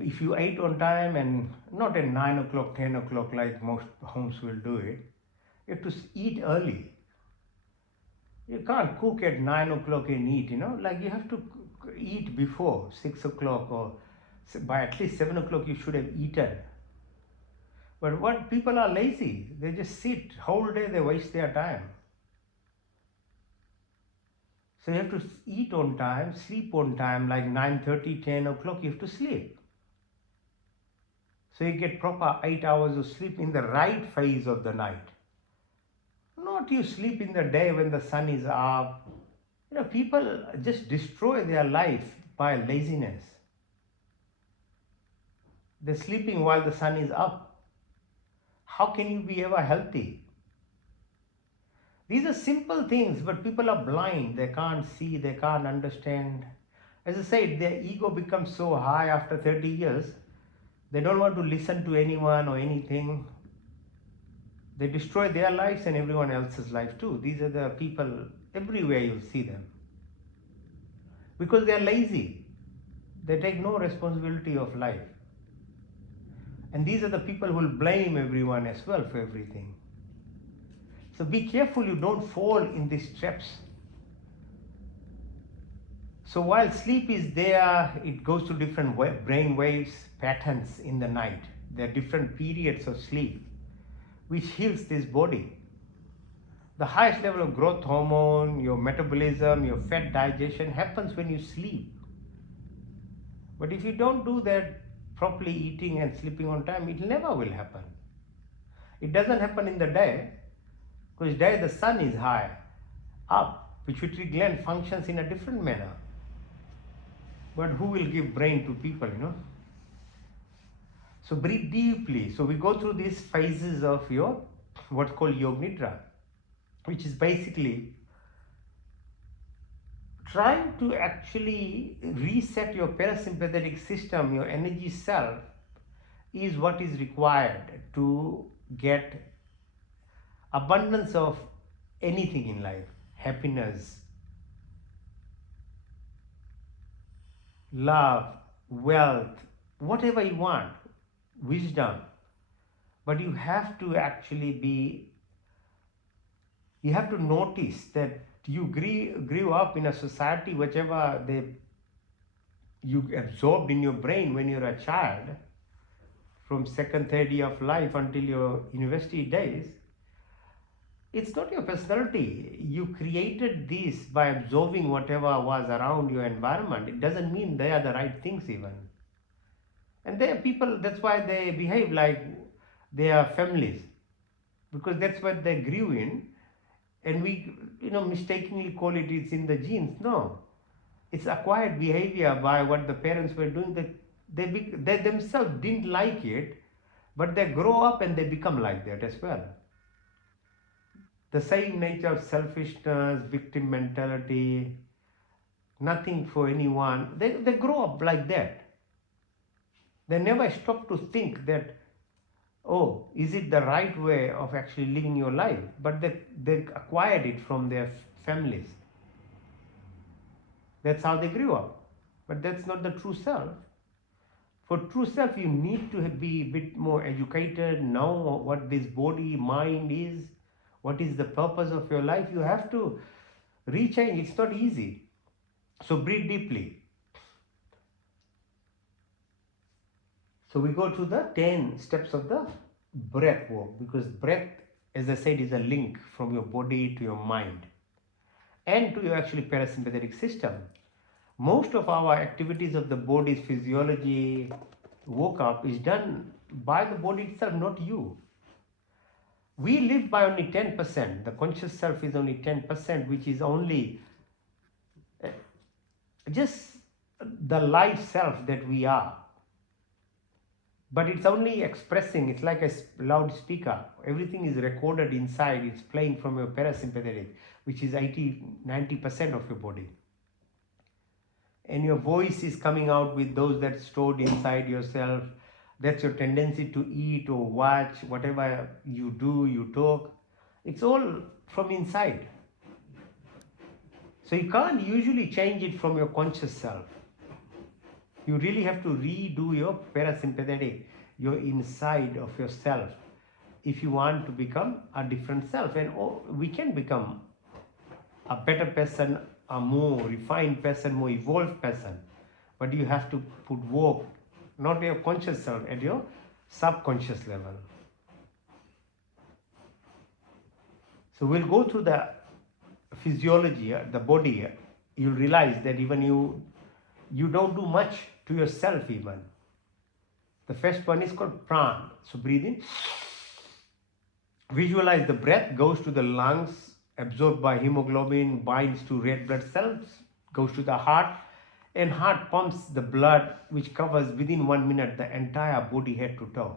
If you ate on time and not at 9 o'clock, 10 o'clock like most homes will do it, you have to eat early. You can't cook at 9 o'clock and eat, like you have to eat before 6 o'clock or by at least 7 o'clock you should have eaten. But what people are lazy, they just sit whole day, they waste their time. So you have to eat on time, sleep on time, like 9:30, 10 o'clock you have to sleep. So you get proper 8 hours of sleep in the right phase of the night. Not you sleep in the day when the sun is up. People just destroy their life by laziness. They're sleeping while the sun is up. How can you be ever healthy? These are simple things, but people are blind. They can't see, they can't understand. As I said, their ego becomes so high after 30 years, they don't want to listen to anyone or anything. They destroy their lives and everyone else's life too. These are the people, everywhere you'll see them. Because they are lazy. They take no responsibility of life. And these are the people who will blame everyone as well for everything. So be careful you don't fall in these traps. So while sleep is there, it goes to different brain waves, patterns in the night. There are different periods of sleep which heals this body. The highest level of growth hormone, your metabolism, your fat digestion happens when you sleep. But if you don't do that, properly eating and sleeping on time, it never will happen. It doesn't happen in the day, because day the sun is high up, pituitary gland functions in a different manner. But who will give brain to people, So breathe deeply. So we go through these phases of your what's called Yog Nidra, which is basically trying to actually reset your parasympathetic system, your energy self, is what is required to get abundance of anything in life, happiness, love, wealth, whatever you want, wisdom. But you have to actually you have to notice that you grew up in a society, whichever you absorbed in your brain when you're a child, from second, third year of life until your university days. It's not your personality. You created this by absorbing whatever was around your environment. It doesn't mean they are the right things even. And they are people, that's why they behave like they are families, because that's what they grew in. And we, mistakenly call it's in the genes. No, it's acquired behavior by what the parents were doing. That they themselves didn't like it, but they grow up and they become like that as well. The same nature of selfishness, victim mentality, nothing for anyone. They grow up like that. They never stop to think that, oh, is it the right way of actually living your life? But they acquired it from their families. That's how they grew up. But that's not the true self. For true self, you need to be a bit more educated, know what this body, mind is, what is the purpose of your life. You have to rechange. It's not easy. So breathe deeply. So we go to the 10 steps of the breath work, because breath, as I said, is a link from your body to your mind and to your actually parasympathetic system. Most of our activities of the body's physiology, workup, is done by the body itself, not you. We live by only 10%. The conscious self is only 10%, which is only just the life self that we are. But it's only expressing, it's like a loudspeaker. Everything is recorded inside, it's playing from your parasympathetic, which is 80-90% of your body. And your voice is coming out with those that stored inside yourself. That's your tendency to eat or watch, whatever you do, you talk. It's all from inside. So you can't usually change it from your conscious self. You really have to redo your parasympathetic, your inside of yourself, if you want to become a different self. And we can become a better person, a more refined person, more evolved person. But you have to put work, not your conscious self, at your subconscious level. So we'll go through the physiology, the body. You'll realize that even you don't do much to yourself even. The first one is called pran. So breathe in. Visualize the breath goes to the lungs, absorbed by hemoglobin, binds to red blood cells, goes to the heart, and heart pumps the blood, which covers within 1 minute the entire body head to toe.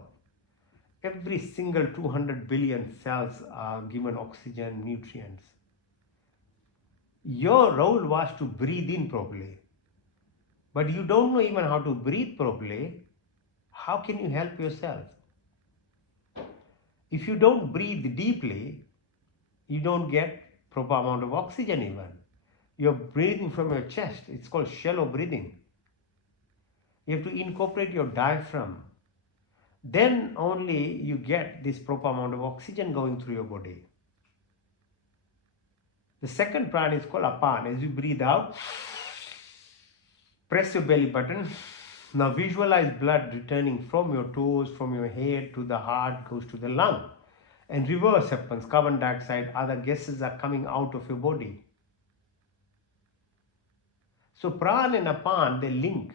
Every single 200 billion cells are given oxygen, nutrients. Your role was to breathe in properly. But you don't know even how to breathe properly. How can you help yourself? If you don't breathe deeply, you don't get proper amount of oxygen even. You're breathing from your chest. It's called shallow breathing. You have to incorporate your diaphragm. Then only you get this proper amount of oxygen going through your body. The second pran is called apan. As you breathe out, press your belly button. Now visualize blood returning from your toes, from your head to the heart, goes to the lung. And reverse happens. Carbon dioxide, other gases are coming out of your body. So pran and apan, they link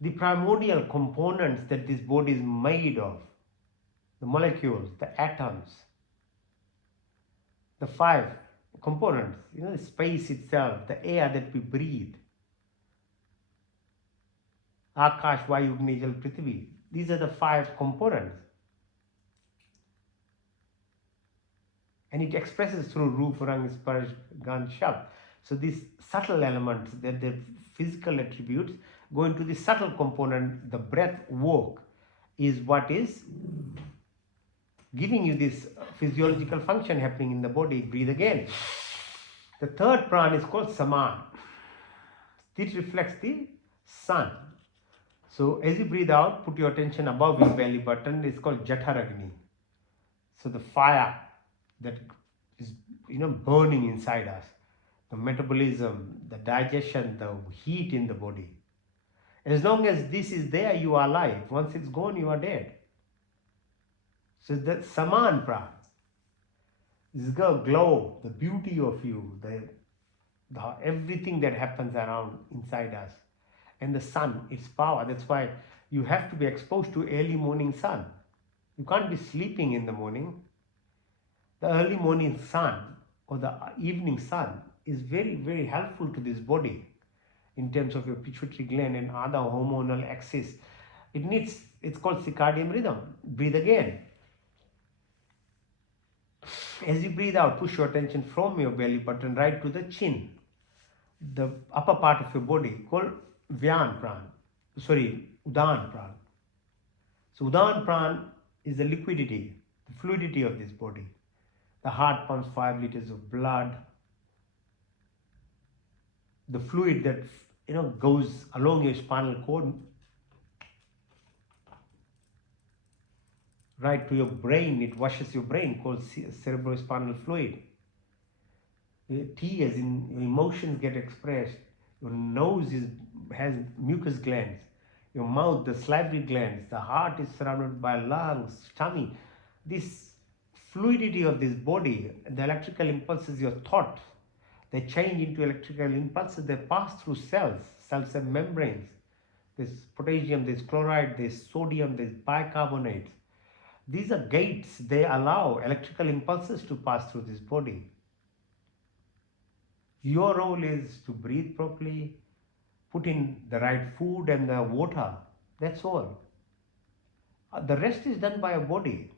the primordial components that this body is made of. The molecules, the atoms, the 5 components, the space itself, the air that we breathe. Akash, Vayu, Agni, Jal, Prithvi. These are the 5 components. And it expresses through Roop, Rang, Sparsh, Gan, Shab. So these subtle elements, that the physical attributes, go into the subtle component. The breath work is what is giving you this physiological function happening in the body. Breathe again. The third pran is called saman. It reflects the sun. So as you breathe out, put your attention above your belly button. It's called Jataragni. So the fire that is burning inside us, the metabolism, the digestion, the heat in the body. As long as this is there, you are alive. Once it's gone, you are dead. So the saman pran, this glow, the beauty of you, the everything that happens around inside us. And the sun, its power. That's why you have to be exposed to early morning sun. You can't be sleeping in the morning. The early morning sun or the evening sun is very, very helpful to this body in terms of your pituitary gland and other hormonal axis. It's called circadian rhythm. Breathe again. As you breathe out, push your attention from your belly button right to the chin, the upper part of your body, called Udaan Pran. So Udaan Pran is the liquidity, the fluidity of this body. The heart pumps 5 liters of blood. The fluid that goes along your spinal cord right to your brain, it washes your brain, called cerebrospinal fluid. T as in emotions get expressed. Your nose has mucus glands. Your mouth, the salivary glands. The heart is surrounded by lungs, tummy. This fluidity of this body, the electrical impulses, your thought, they change into electrical impulses. They pass through cells. Cells have membranes. There's potassium, there's chloride, there's sodium, there's bicarbonate. These are gates. They allow electrical impulses to pass through this body. Your role is to breathe properly, put in the right food and the water. That's all. The rest is done by your body.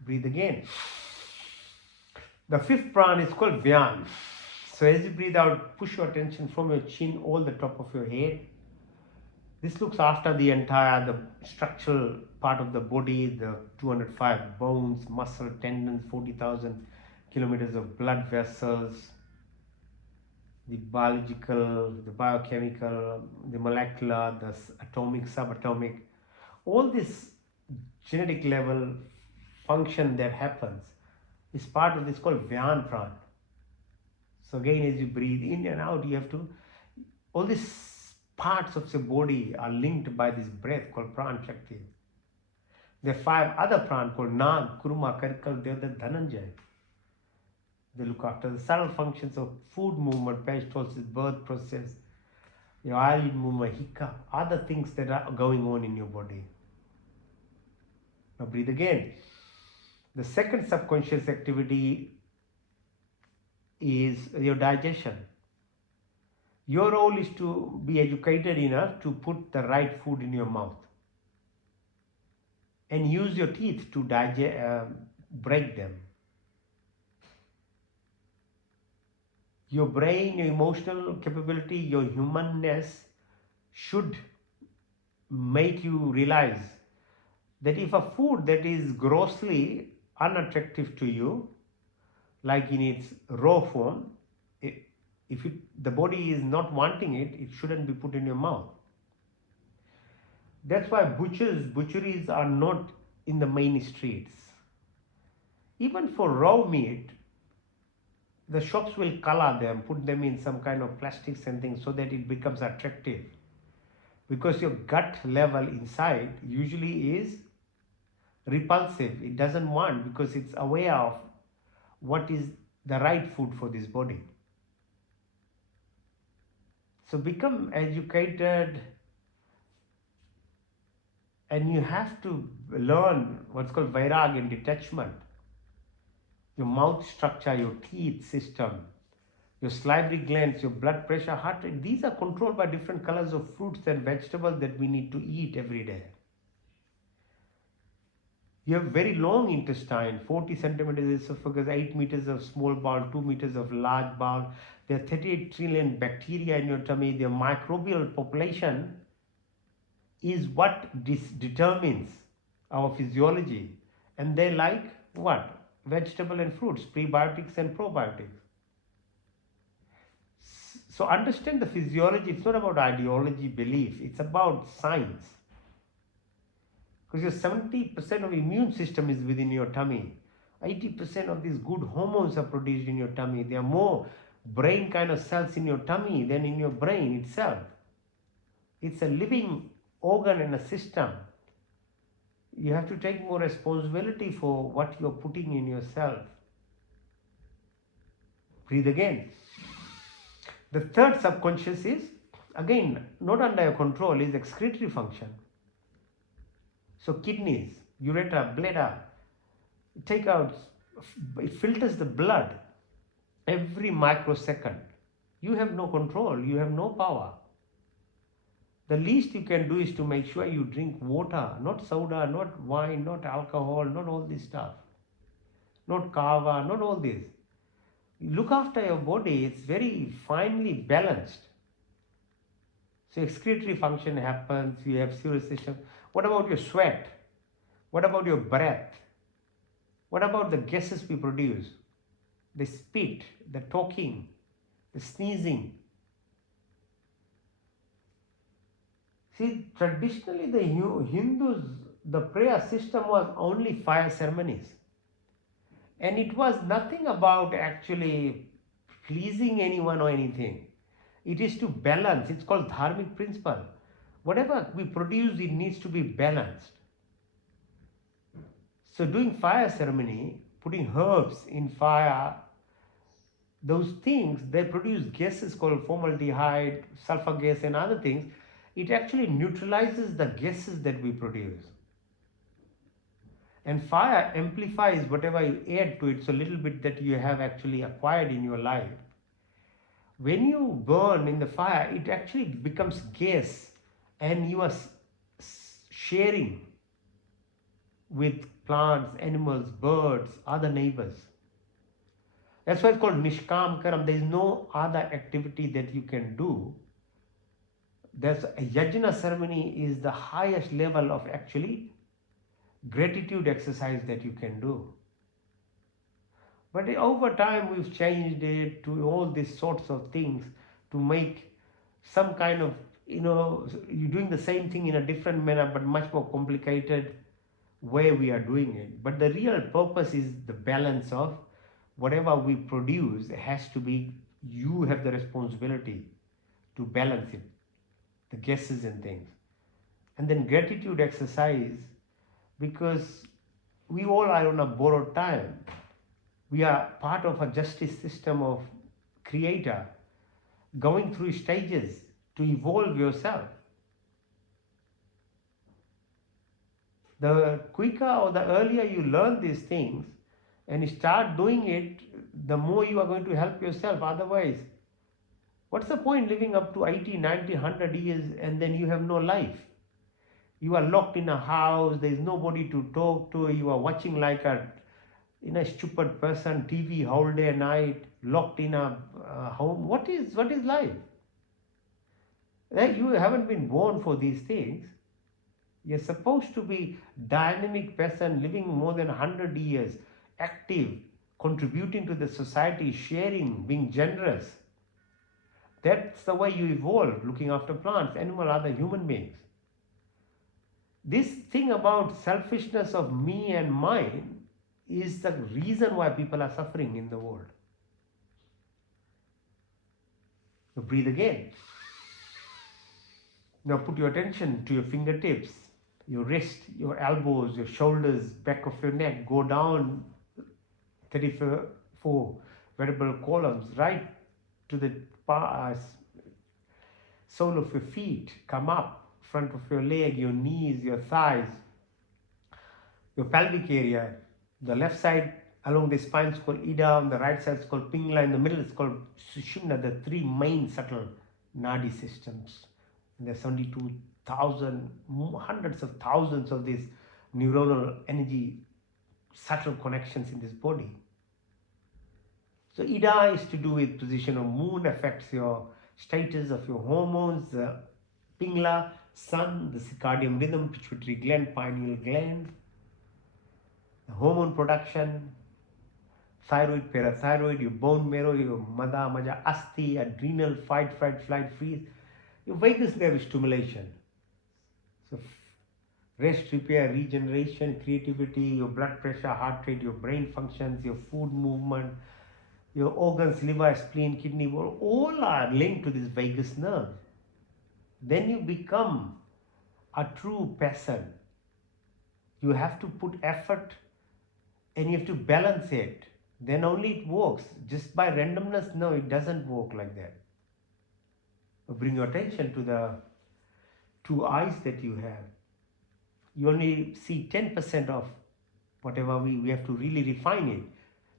Breathe again. The fifth pran is called Vyaan. So as you breathe out, push your attention from your chin all the top of your head. This looks after the structural part of the body, the 205 bones, muscle, tendons, 40,000 kilometers of blood vessels, the biological, the biochemical, the molecular, the atomic, subatomic, all this genetic level function that happens is part of this called Vyaan Pran. So again, as you breathe in and out, you have to, all these parts of the body are linked by this breath called Pran Shakti. There are 5 other pran called Nag, Kurma, Karkal, Devdat, Dhananjay. They look after the subtle functions of food movement, peristalsis, birth process, your eyelid movement, hika, other things that are going on in your body. Now breathe again. The second subconscious activity is your digestion. Your role is to be educated enough to put the right food in your mouth and use your teeth to break them. Your brain, your emotional capability, your humanness should make you realize that if a food that is grossly unattractive to you, like in its raw form, the body is not wanting it, it shouldn't be put in your mouth. That's why butcheries are not in the main streets. Even for raw meat, the shops will color them, put them in some kind of plastics and things so that it becomes attractive. Because your gut level inside usually is repulsive. It doesn't want, because it's aware of what is the right food for this body. So become educated, and you have to learn what's called vairag and detachment. Your mouth structure, your teeth system, your salivary glands, your blood pressure, heart rate, these are controlled by different colors of fruits and vegetables that we need to eat every day. You have very long intestine, 40 centimeters esophagus, 8 meters of small bowel, 2 meters of large bowel. There are 38 trillion bacteria in your tummy. Their microbial population is what determines our physiology. And they like what? Vegetable and fruits, prebiotics and probiotics. So understand the physiology. It's not about ideology, belief. It's about science. Because your 70% of immune system is within your tummy. 80% of these good hormones are produced in your tummy. There are more brain kind of cells in your tummy than in your brain itself. It's a living organ and a system. You have to take more responsibility for what you're putting in yourself. Breathe again. The third subconscious is, again, not under your control, is excretory function. So kidneys, ureter, bladder, take out, it filters the blood every microsecond. You have no control, you have no power. The least you can do is to make sure you drink water, not soda, not wine, not alcohol, not all this stuff, not kava, not all this. Look after your body, it's very finely balanced. So excretory function happens, you have system. What about your sweat? What about your breath? What about the gases we produce? The spit, the talking, the sneezing. See, traditionally the Hindus, the prayer system was only fire ceremonies. And it was nothing about actually pleasing anyone or anything. It is to balance. It's called dharmic principle. Whatever we produce, it needs to be balanced. So doing fire ceremony, putting herbs in fire, those things, they produce gases called formaldehyde, sulfur gas and other things. It actually neutralizes the gases that we produce. And fire amplifies whatever you add to it, so little bit that you have actually acquired in your life. When you burn in the fire, it actually becomes gas and you are sharing with plants, animals, birds, other neighbors. That's why it's called Nishkam Karam. There is no other activity that you can do. There's a yajna ceremony is the highest level of actually gratitude exercise that you can do. But over time we've changed it to all these sorts of things to make some kind of, you're doing the same thing in a different manner but much more complicated way we are doing it. But the real purpose is the balance of whatever we produce has to be, you have the responsibility to balance it, the gases and things. And then gratitude exercise, because we all are on a borrowed time. We are part of a justice system of creator, going through stages to evolve yourself. The quicker or the earlier you learn these things and you start doing it, the more you are going to help yourself. Otherwise, what's the point living up to 80, 90, 100 years and then you have no life? You are locked in a house, there is nobody to talk to, you are watching like a stupid person, TV whole day and night, locked in a home. What is life? You haven't been born for these things. You're supposed to be dynamic person, living more than 100 years, active, contributing to the society, sharing, being generous. That's the way you evolve, looking after plants, animal, other human beings. This thing about selfishness of me and mine is the reason why people are suffering in the world. You breathe again. Now put your attention to your fingertips, your wrist, your elbows, your shoulders, back of your neck, go down 34 vertebral columns, right to the sole of your feet, come up, front of your leg, your knees, your thighs, your pelvic area. The left side along the spine is called Ida, on the right side is called Pingala, in the middle is called Sushumna, the three main subtle nadi systems. And there's 72,000, hundreds of thousands of these neuronal energy subtle connections in this body. So Ida is to do with position of moon, affects your status of your hormones. Pingala, sun, the circadian rhythm, pituitary gland, pineal gland, the hormone production, thyroid, parathyroid, your bone marrow, your mada, maja, asti, adrenal, fight, flight, freeze, your vagus nerve stimulation. So rest, repair, regeneration, creativity, your blood pressure, heart rate, your brain functions, your food movement, your organs, liver, spleen, kidney, all are linked to this vagus nerve. Then you become a true person. You have to put effort and you have to balance it. Then only it works. Just by randomness, no, it doesn't work like that. Bring your attention to the two eyes that you have. you only see 10% of whatever we have to really refine it.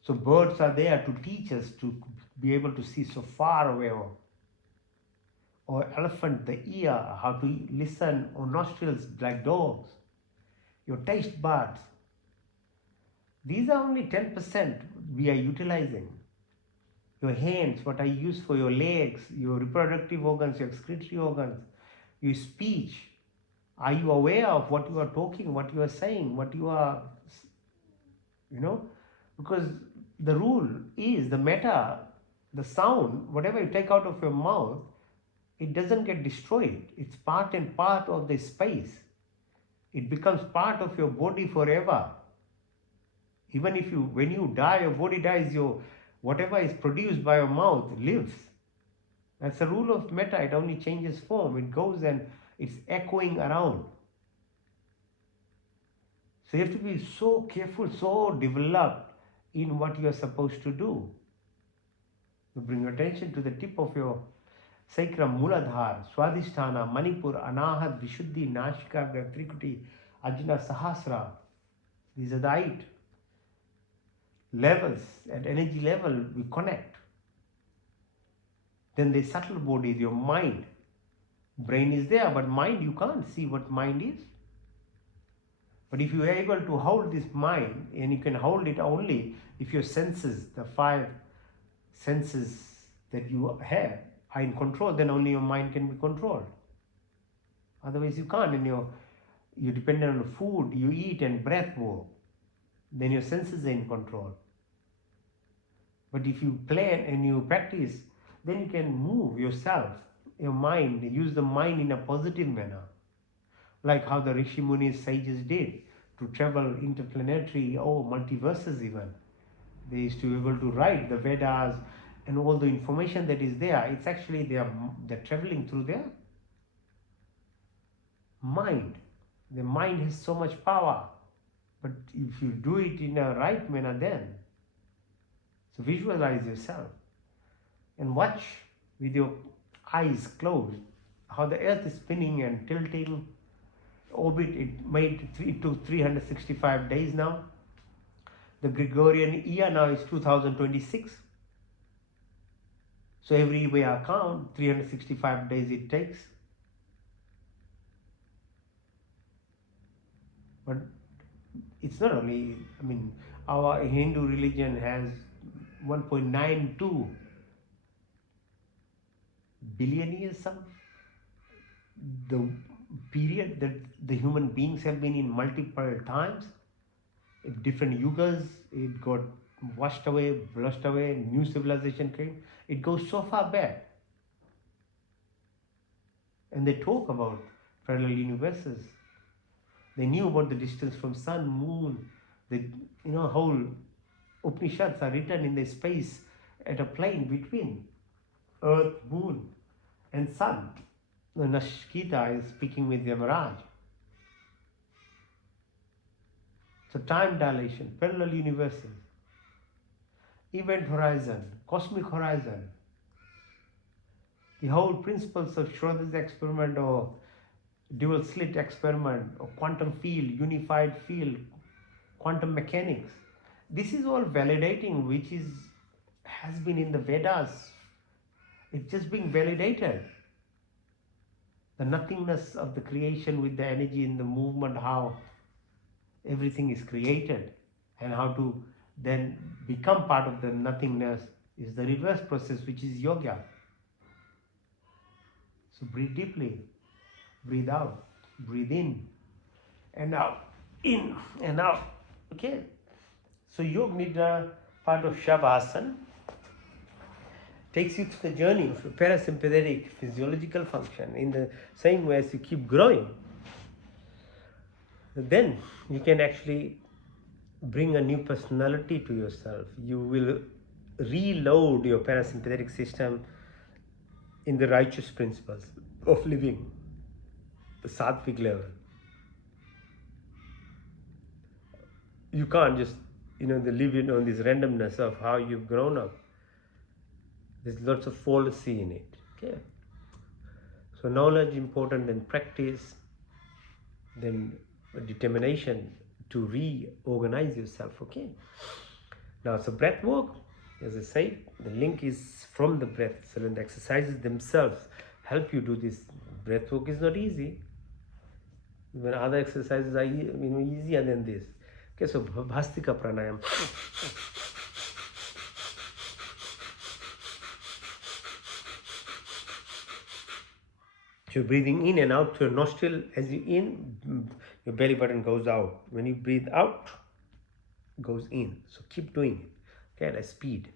So birds are there to teach us to be able to see so far away, or elephant, the ear, how to listen, or nostrils like dogs, your taste buds. These are only 10% we are utilizing. Your hands, what I use for your legs, your reproductive organs, your excretory organs, your speech. Are you aware of what you are talking, what you are saying, what you are, because the rule is the matter, the sound, whatever you take out of your mouth, it doesn't get destroyed. It's part and part of the space. It becomes part of your body forever. Even if when you die, your body dies, whatever is produced by your mouth lives. That's the rule of matter. It only changes form. It goes and it's echoing around. So you have to be so careful, so developed in what you are supposed to do. You bring your attention to the tip of your sacrum, Muladhara, Swadhisthana, Manipur, Anahat, Vishuddhi, Nashika, Trikuti, Ajna, Sahasra. These are the 8 levels. At energy level, we connect. Then the subtle bodies, your mind. Brain is there, but mind, you can't see what mind is. But if you are able to hold this mind, and you can hold it only if your senses, the 5 senses that you have, are in control, then only your mind can be controlled. Otherwise you can't, and you're dependent on food you eat and breath work. Then your senses are in control. But if you plan and you practice, then you can move yourself, your mind, use the mind in a positive manner. Like how the Rishi Munis, sages did, to travel interplanetary or multiverses even. They used to be able to write the Vedas and all the information that is there. It's actually they're traveling through their mind. The mind has so much power. But if you do it in a right manner, then so visualize yourself and watch with your eyes closed how the earth is spinning and tilting orbit. It took 365 days now. The Gregorian year now is 2026. So every way I count, 365 days it takes. But it's not only, our Hindu religion has 1.92 billion years, the period that the human beings have been in multiple times, in different yugas, it got washed away, blushed away, new civilization came. It goes so far back. And they talk about parallel universes. They knew about the distance from sun, moon. The whole Upanishads are written in the space at a plane between earth, moon and sun. Nashkita is speaking with Yamaraj. So time dilation, parallel universes, event horizon, cosmic horizon. The whole principles of Schrodinger's experiment or dual slit experiment or quantum field, unified field, quantum mechanics. This is all validating which has been in the Vedas. It's just being validated. The nothingness of the creation with the energy in the movement, how everything is created and how to then become part of the nothingness is the reverse process, which is yoga. So breathe deeply, breathe out, breathe in and out, in and out. Okay. So Yoga Nidra, part of Shavasana, takes you through the journey of your parasympathetic physiological function in the same way as you keep growing. Then you can actually bring a new personality to yourself. You will reload your parasympathetic system in the righteous principles of living, the sattvic level. You can't just live on this randomness of how you've grown up. There's lots of fallacy in it. Okay. So knowledge important, then practice, then determination to reorganize yourself. Okay, now so breath work, as I said, the link is from the breath. So when the exercises themselves help you do this, breath work is not easy. Even other exercises are easier than this. Okay, so Bhastika Pranayam. So you're breathing in and out through your nostril. As you in, your belly button goes out. When you breathe out, it goes in. So keep doing it. Okay, at a speed.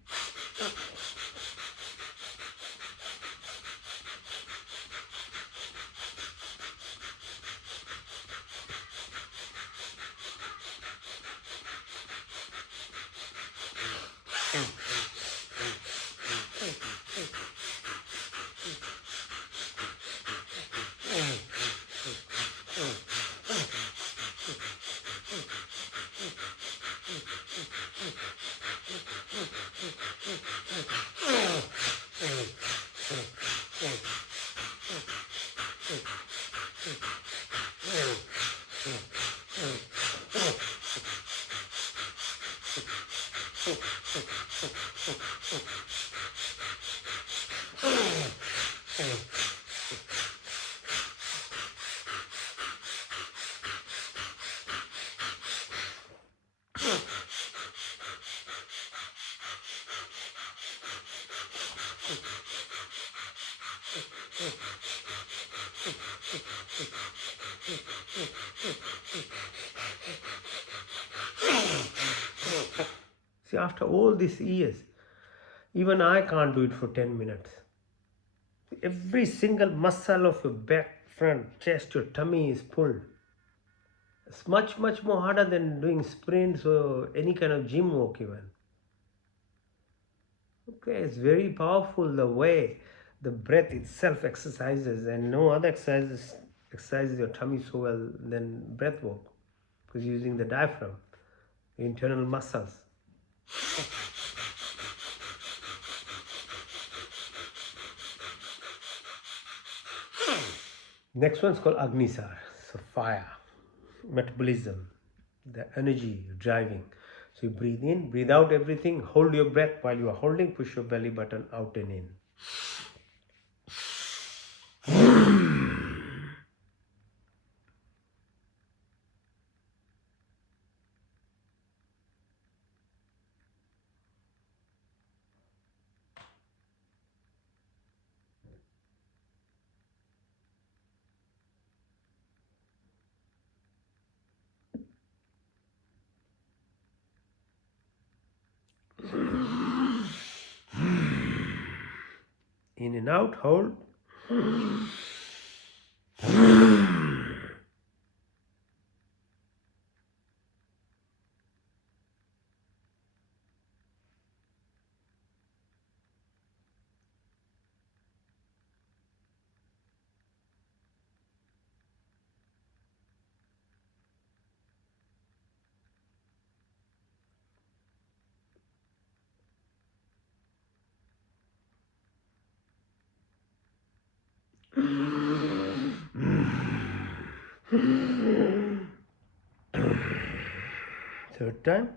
See, after all these years, even I can't do it for 10 minutes. Every single muscle of your back, front, chest, your tummy is pulled. It's much, much more harder than doing sprints or any kind of gym work even. Okay, it's very powerful the way the breath itself exercises, and no other exercises your tummy so well than breath work, because you're using the diaphragm, the internal muscles. Next one's called Agnisar, so fire, metabolism, the energy driving. So you breathe in, breathe out everything, hold your breath. While you are holding, push your belly button out and in. In and out, hold. Third time.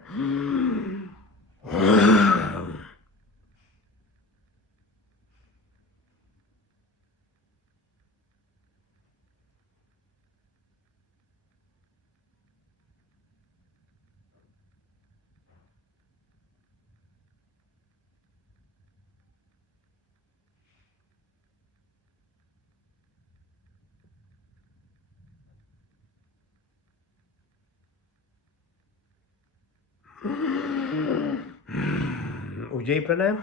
Ujjayi Pranayam.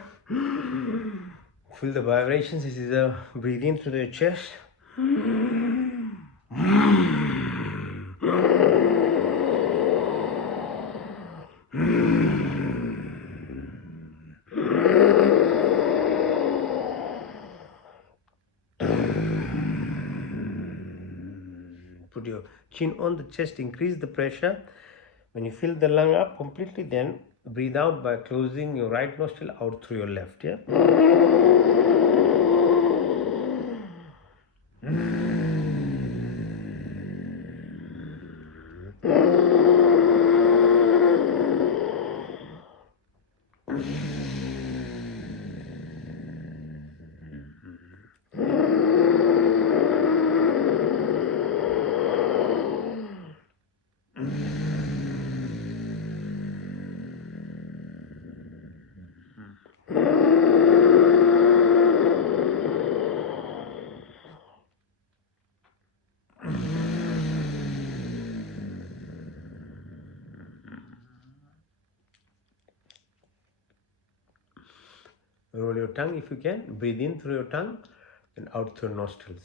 Feel the vibrations. This is a breathe in through the chest. Put your chin on the chest, increase the pressure. When you fill the lung up completely, then breathe out by closing your right nostril out through your left. Yeah. Roll your tongue if you can. Breathe in through your tongue and out through your nostrils.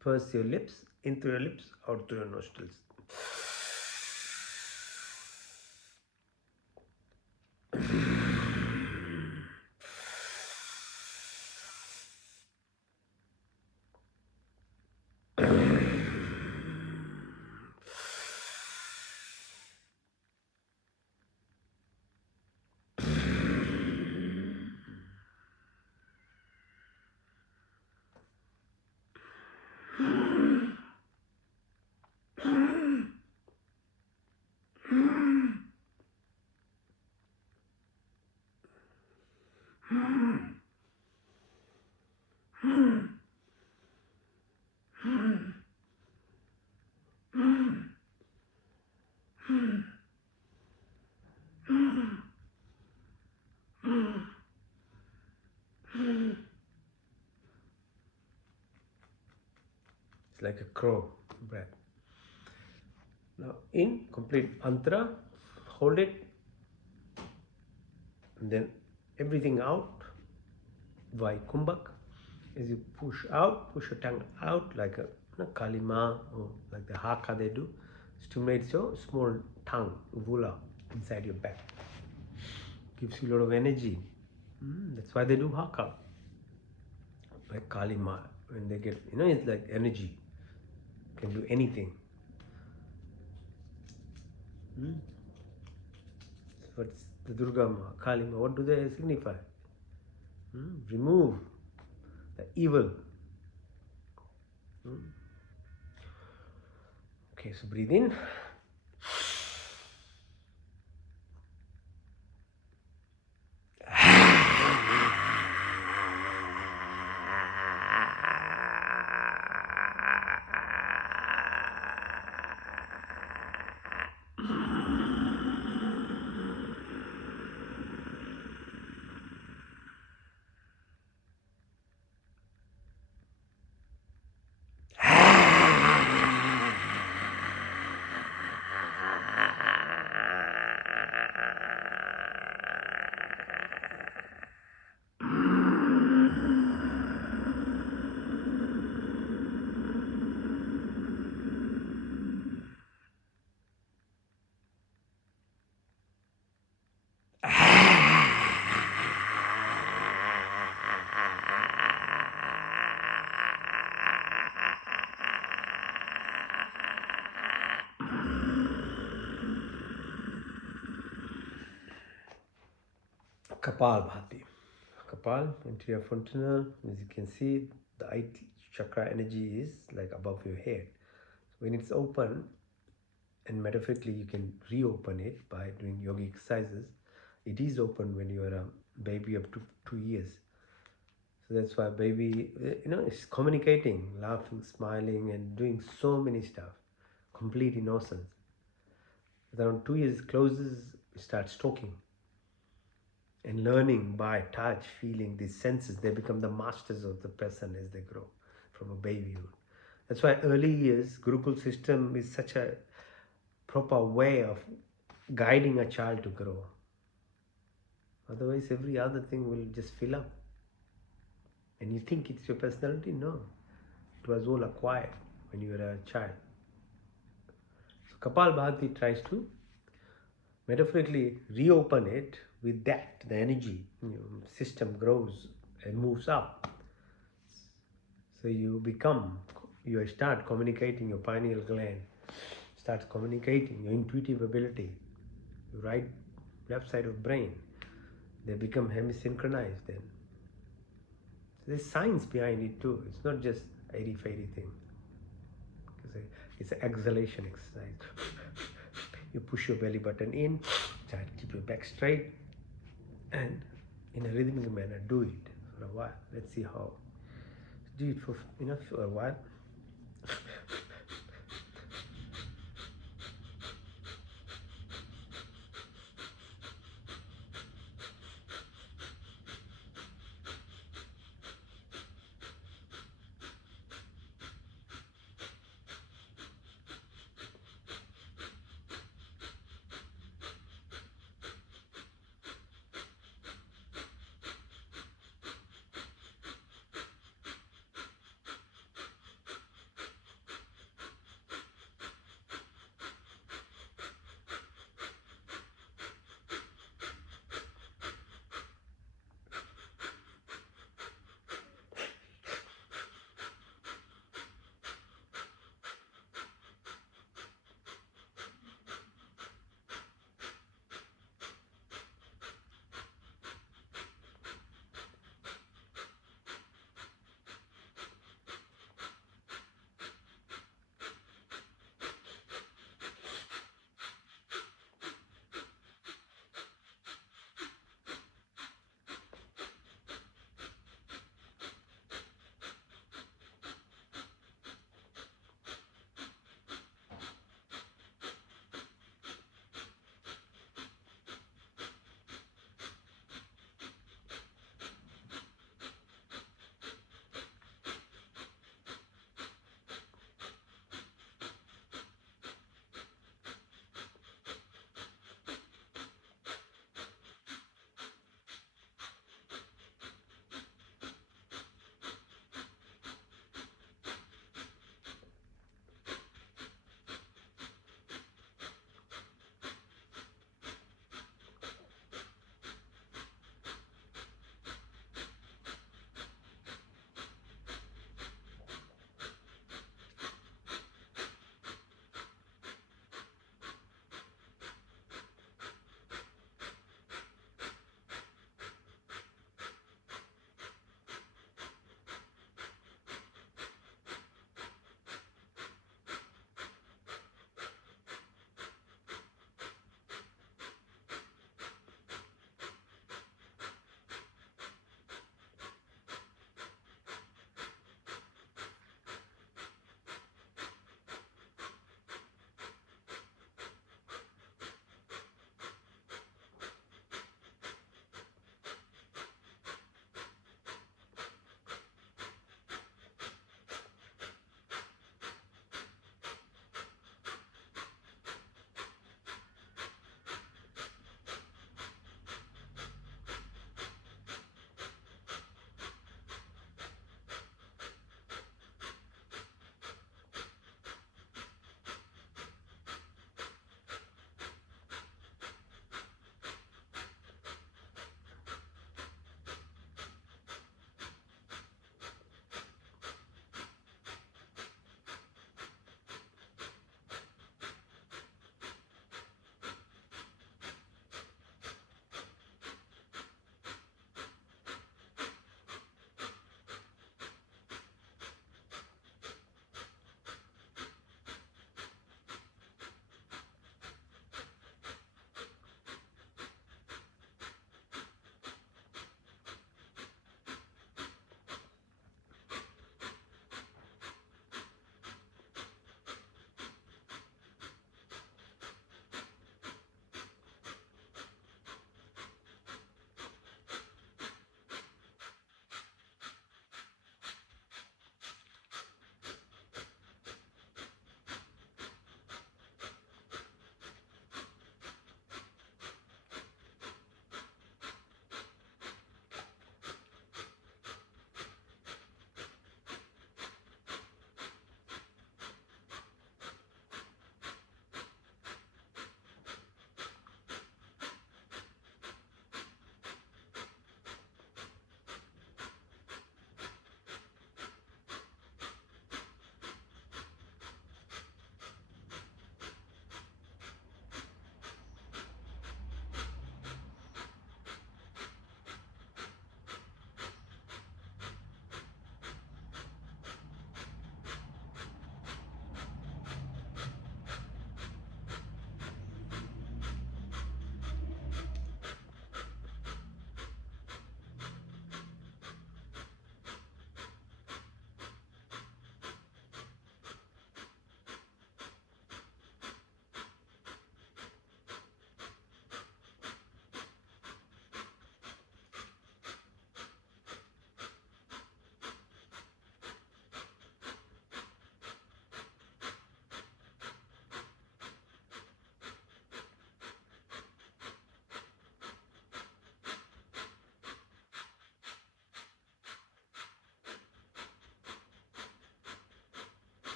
Purse your lips, in through your lips, out through your nostrils. It's like a crow breath. Now in, complete antara, hold it, and then everything out, Vaikumbhak. As you push out, push your tongue out like a kalima or like the haka they do, stimulates your small tongue, uvula, inside your back. Gives you a lot of energy. That's why they do haka. Like kalima, when they get, it's like energy. Can do anything. So it's the Durga Ma, Kali Ma, what do they signify? Remove the evil. Okay, so breathe in. Kapalbhati. Kapal, anterior fontanel. As you can see, the IT chakra energy is like above your head. So when it's open, and metaphorically you can reopen it by doing yoga exercises. It is open when you are a baby up to 2 years. So that's why baby, is communicating, laughing, smiling, and doing so many stuff. Complete innocence. But around 2 years closes, it starts talking. And learning by touch, feeling, these senses, they become the masters of the person as they grow from a babyhood. That's why early years, Gurukul system is such a proper way of guiding a child to grow. Otherwise, every other thing will just fill up. And you think it's your personality? No. It was all acquired when you were a child. So Kapalbhati tries to metaphorically reopen it. With that, the energy system grows and moves up. So you start communicating, your pineal gland starts communicating, your intuitive ability, your right, left side of brain, they become hemisynchronized then. So there's science behind it too. It's not just airy-fairy thing. It's an exhalation exercise. You push your belly button in, try to keep your back straight, and in a rhythmic manner do it for a while. Let's see how. Do it for a while.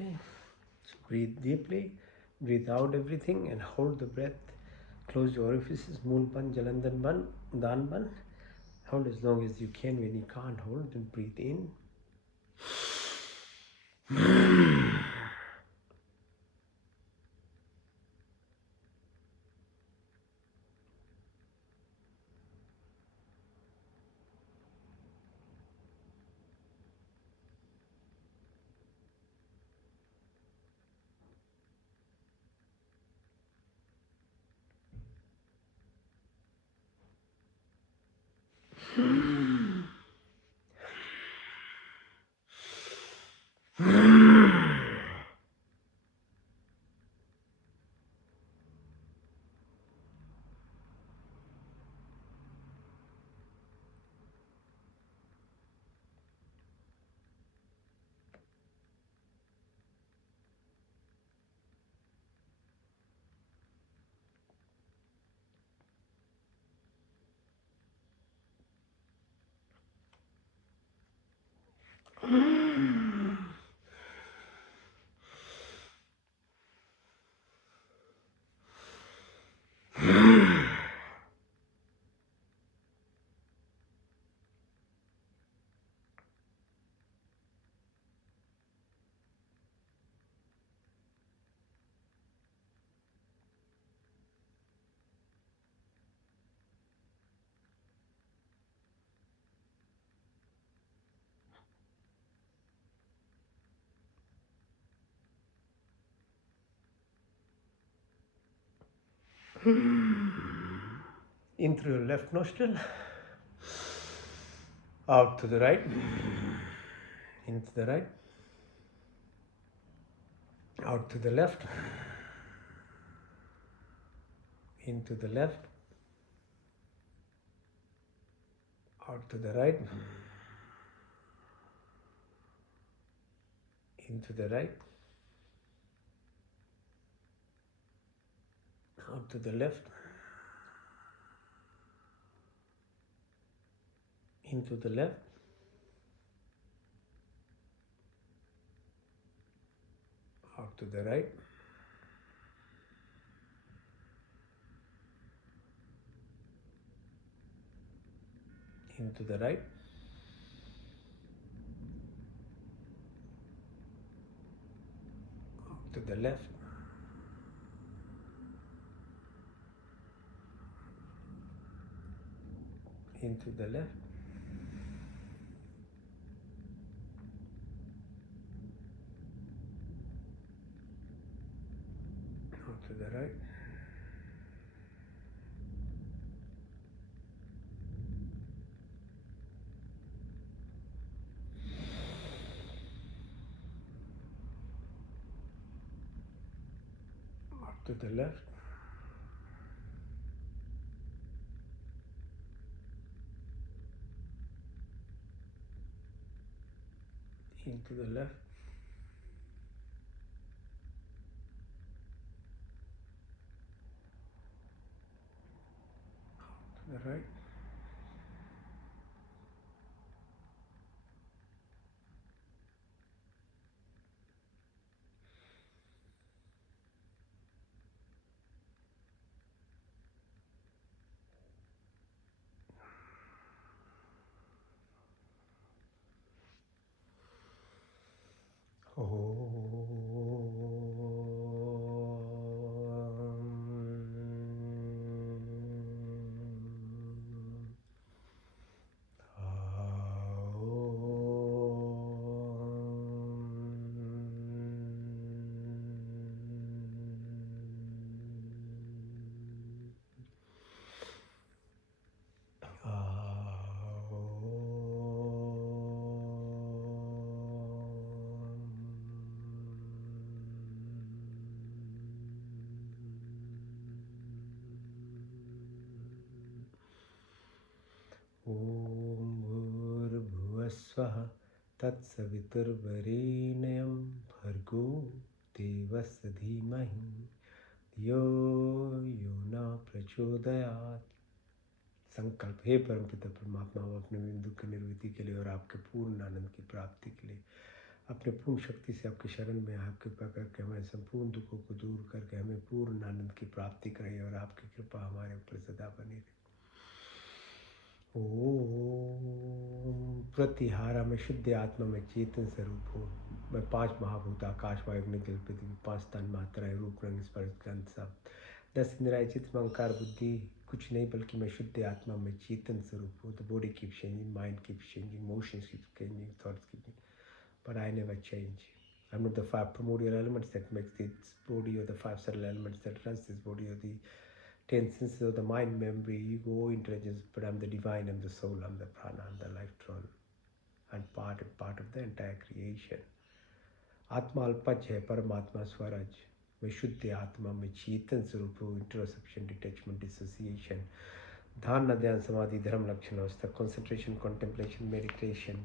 Okay, so breathe deeply, breathe out everything and hold the breath. Close your orifices, moon ban, jalandan ban, dan ban. Hold as long as you can. When you can't hold, then breathe in. In through your left nostril, out to the right, into the right, out to the left, into the left, out to the right, into the right, out to the left, into the left, out to the right, into the right, out to the left, into the left, out to the right, out to the left, into the left, to the right, Om Bhurbhuvasvah Tatsaviturbharenyam Bhargo Devasya Dhimahi Yo Yona Prachodayat. संकल्प, हे परमपिता परमात्मा, आप अपने बिंदु की निर्वृत्ति के लिए और आपके पूर्ण आनंद की प्राप्ति के लिए अपने पूर्ण शक्ति से आपकी शरण में आप कृपा करके हमारे संपूर्ण दुखों को दूर करके हमें पूर्ण आनंद की प्राप्ति कराइए और आपकी कृपा हमारे ऊपर सदा बनी रहे। ओम प्रतिहारा में शुद्ध आत्मा में चेतन स्वरूप हो, मैं 5 महाभूत आकाश वायु अग्नि जल पृथ्वी 5 तन मात्राएं रूप रंग स्पर्श गंध सब 10 इंद्रिय चित्त अहंकार बुद्धि कुछ नहीं बल्कि मैं शुद्ध आत्मा में चेतन स्वरूप हूँ। The body keeps changing, mind keeps changing, emotions keeps changing, thoughts keep changing, but I never change. I'm not the 5 primordial elements that makes this body or the 5 subtle elements that runs this body or the 10 senses of the mind, memory, ego, intelligence, but I'm the divine, I'm the soul, I'm the prana, I'm the life drawn and part of the entire creation. आत्मा अल्पज है, परमात्मा स्वराज। मैं शुद्ध आत्मा में चेतन स्वरूप हूँ। इंट्रोसेप्शन, detachment, dissociation, ध्यान, ध्यान, समाधि, धर्म लक्षण अवस्था, concentration, contemplation, meditation,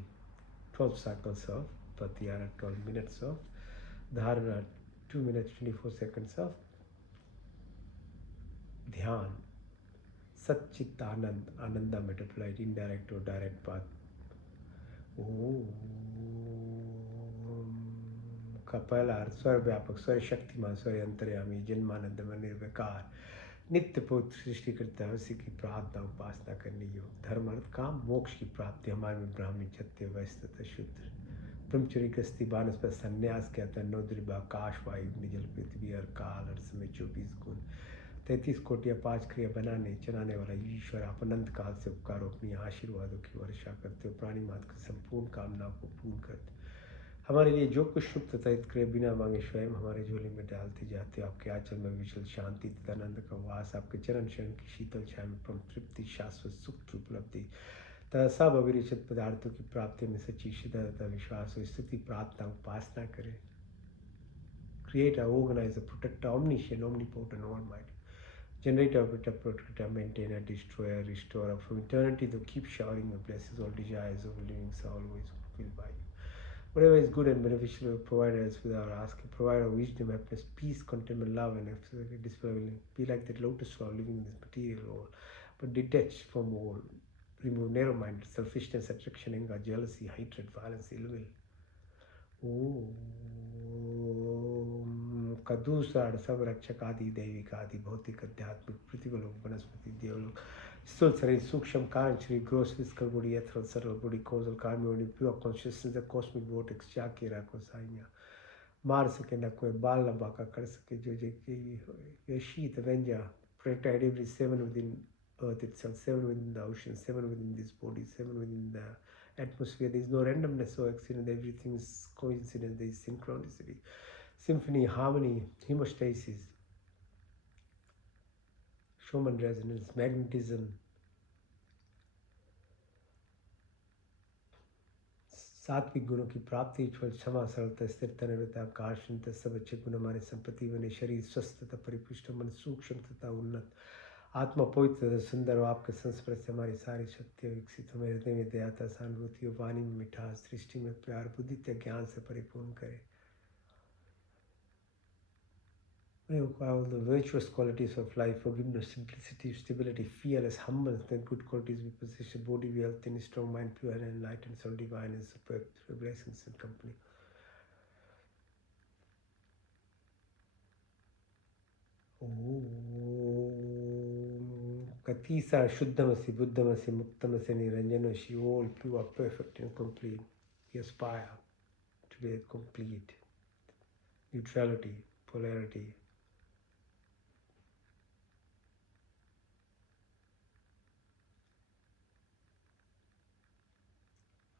12 cycles of pratyahara, 12 minutes of dharana, 2 minutes 24 seconds of ध्यान, सच्चित आनंद, आनंदा मल्टीप्लाइड, इनडायरेक्ट और डायरेक्ट पाथ। ओम का पहला अर्थ स्वर व्यापक, स्वर शक्तिमान, स्वर अंतर्यामी, जन्मानंद में निर्विकार, नित्य पुत्र सृष्टिकर्ता, उसी की प्रार्थना उपासना करनी योग। धर्म अर्थ काम मोक्ष की प्राप्ति हमारे में ब्राह्मणी क्षत्रिय वैश्य तथा शूद्र, ब्रह्मचर्य गृहस्थी वानप्रस्थ संन्यास के अतः 9 द्रिभ आकाश वायु अग्नि जल पृथ्वी और काल और समय 24 गुण 33 कोटि या 5 क्रिया बनाने चलाने वाला ईश्वर, आप अनंत काल से उपकारों अपनी आशीर्वादों की वर्षा करते हो, प्राणी मात्र की संपूर्ण कामनाओं को पूर्ण करते हमारे लिए जो कुछ शुभ तथा हितक्रिय बिना मांगे स्वयं हमारे झोले में डालते जाते हो। आपके आंचल में विशल शांति तथा आनंद का वास, आपके चरण शरण की शीतल छाया में परम तृप्ति, शाश्वत सुख की उपलब्धि तथा सब अविरचित पदार्थों की प्राप्ति में सच्ची श्रद्धा तथा विश्वास हो। स्तुति प्रार्थना उपासना करें। Creator, organizer, protector, omniscient, omnipotent, almighty, generator, protector, maintainer, destroyer, restorer, from eternity to keep showering your blessings, all desires of living soul always fulfilled by you. Whatever is good and beneficial, provide us without asking. Provide our wisdom, happiness, peace, contentment, love, and display. Be like that lotus flower living in this material world, but detached from all. Remove narrow-minded, selfishness, attraction, anger, jealousy, hatred, violence, ill will. ओम का दूसरा सब रक्षक आदि दैविक आदि भौतिक आध्यात्मिक पृथ्वीलोक वनस्पति देवलोक स्थूल शरीर सूक्ष्म कारण शरीर ग्रोस फिजिकल बॉडी एथरल सर्वल body causal karmic body pure consciousness the cosmic vortex जाके रखो साइया मार सके न कोई बाल न बाका कर सके जो जो की ये शीत वेंजा protect every 7 within earth itself, 7 within the ocean, 7 within this body, 7 within the atmosphere. There is no randomness or accident, everything is coincidence, there is synchronicity, symphony, harmony, hemostasis, Schumann resonance, magnetism, सात्विक गुणों की प्राप्ति, फल, क्षमा, सरलता, स्थिरता, निरता, आकर्षणता, सब अच्छे गुण हमारे संपत्ति बने, शरीर स्वस्थ तथा परिपुष्ट, मन सूक्ष्म तथा उन्नत, आत्मा पवित्र तथा सुंदर हो। आपके संस्पर्श से हमारी सारी शक्तियाँ विकसित हो, मेरे हृदय में दयाता, सहानुभूति हो, वाणी में मिठास, सृष्टि में प्यार, बुद्धि तथा ज्ञान से परिपूर्ण करे। May all the virtuous qualities of life, forgiveness, simplicity, stability, fearless, humbleness, and good qualities we possess, a body, wealth, and a strong mind, pure and enlightened, soul divine, and superb through blessings and company. Om Katisa Shuddhamasi, Buddhamasi, Muktamasi, Niranjanashi, all pure, perfect, and complete. We aspire to be complete. Neutrality, polarity.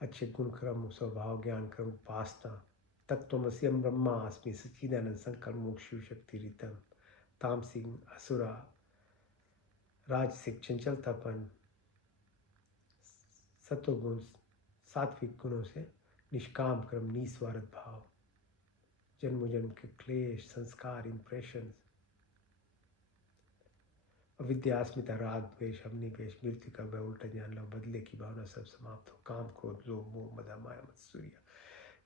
अच्छे गुण क्रम स्वभाव ज्ञान क्रम उपासना तत्वमसि अहं ब्रह्मास्मि सच्चिदानंद संकल्प मोक्ष शक्ति रितम तामसिक असुरा राजसिक चंचलतापन सत्वगुण सात्विक गुणों से निष्काम कर्म निस्वार्थ भाव जन्म जन्म के क्लेश संस्कार इंप्रेशंस अविद्या अस्मिता राग द्वेष अग्निवेश मृत्यु का भय उल्टा ज्ञान लो बदले की भावना सब समाप्त हो काम क्रोध लोभ मोह मद माया मत्सर्य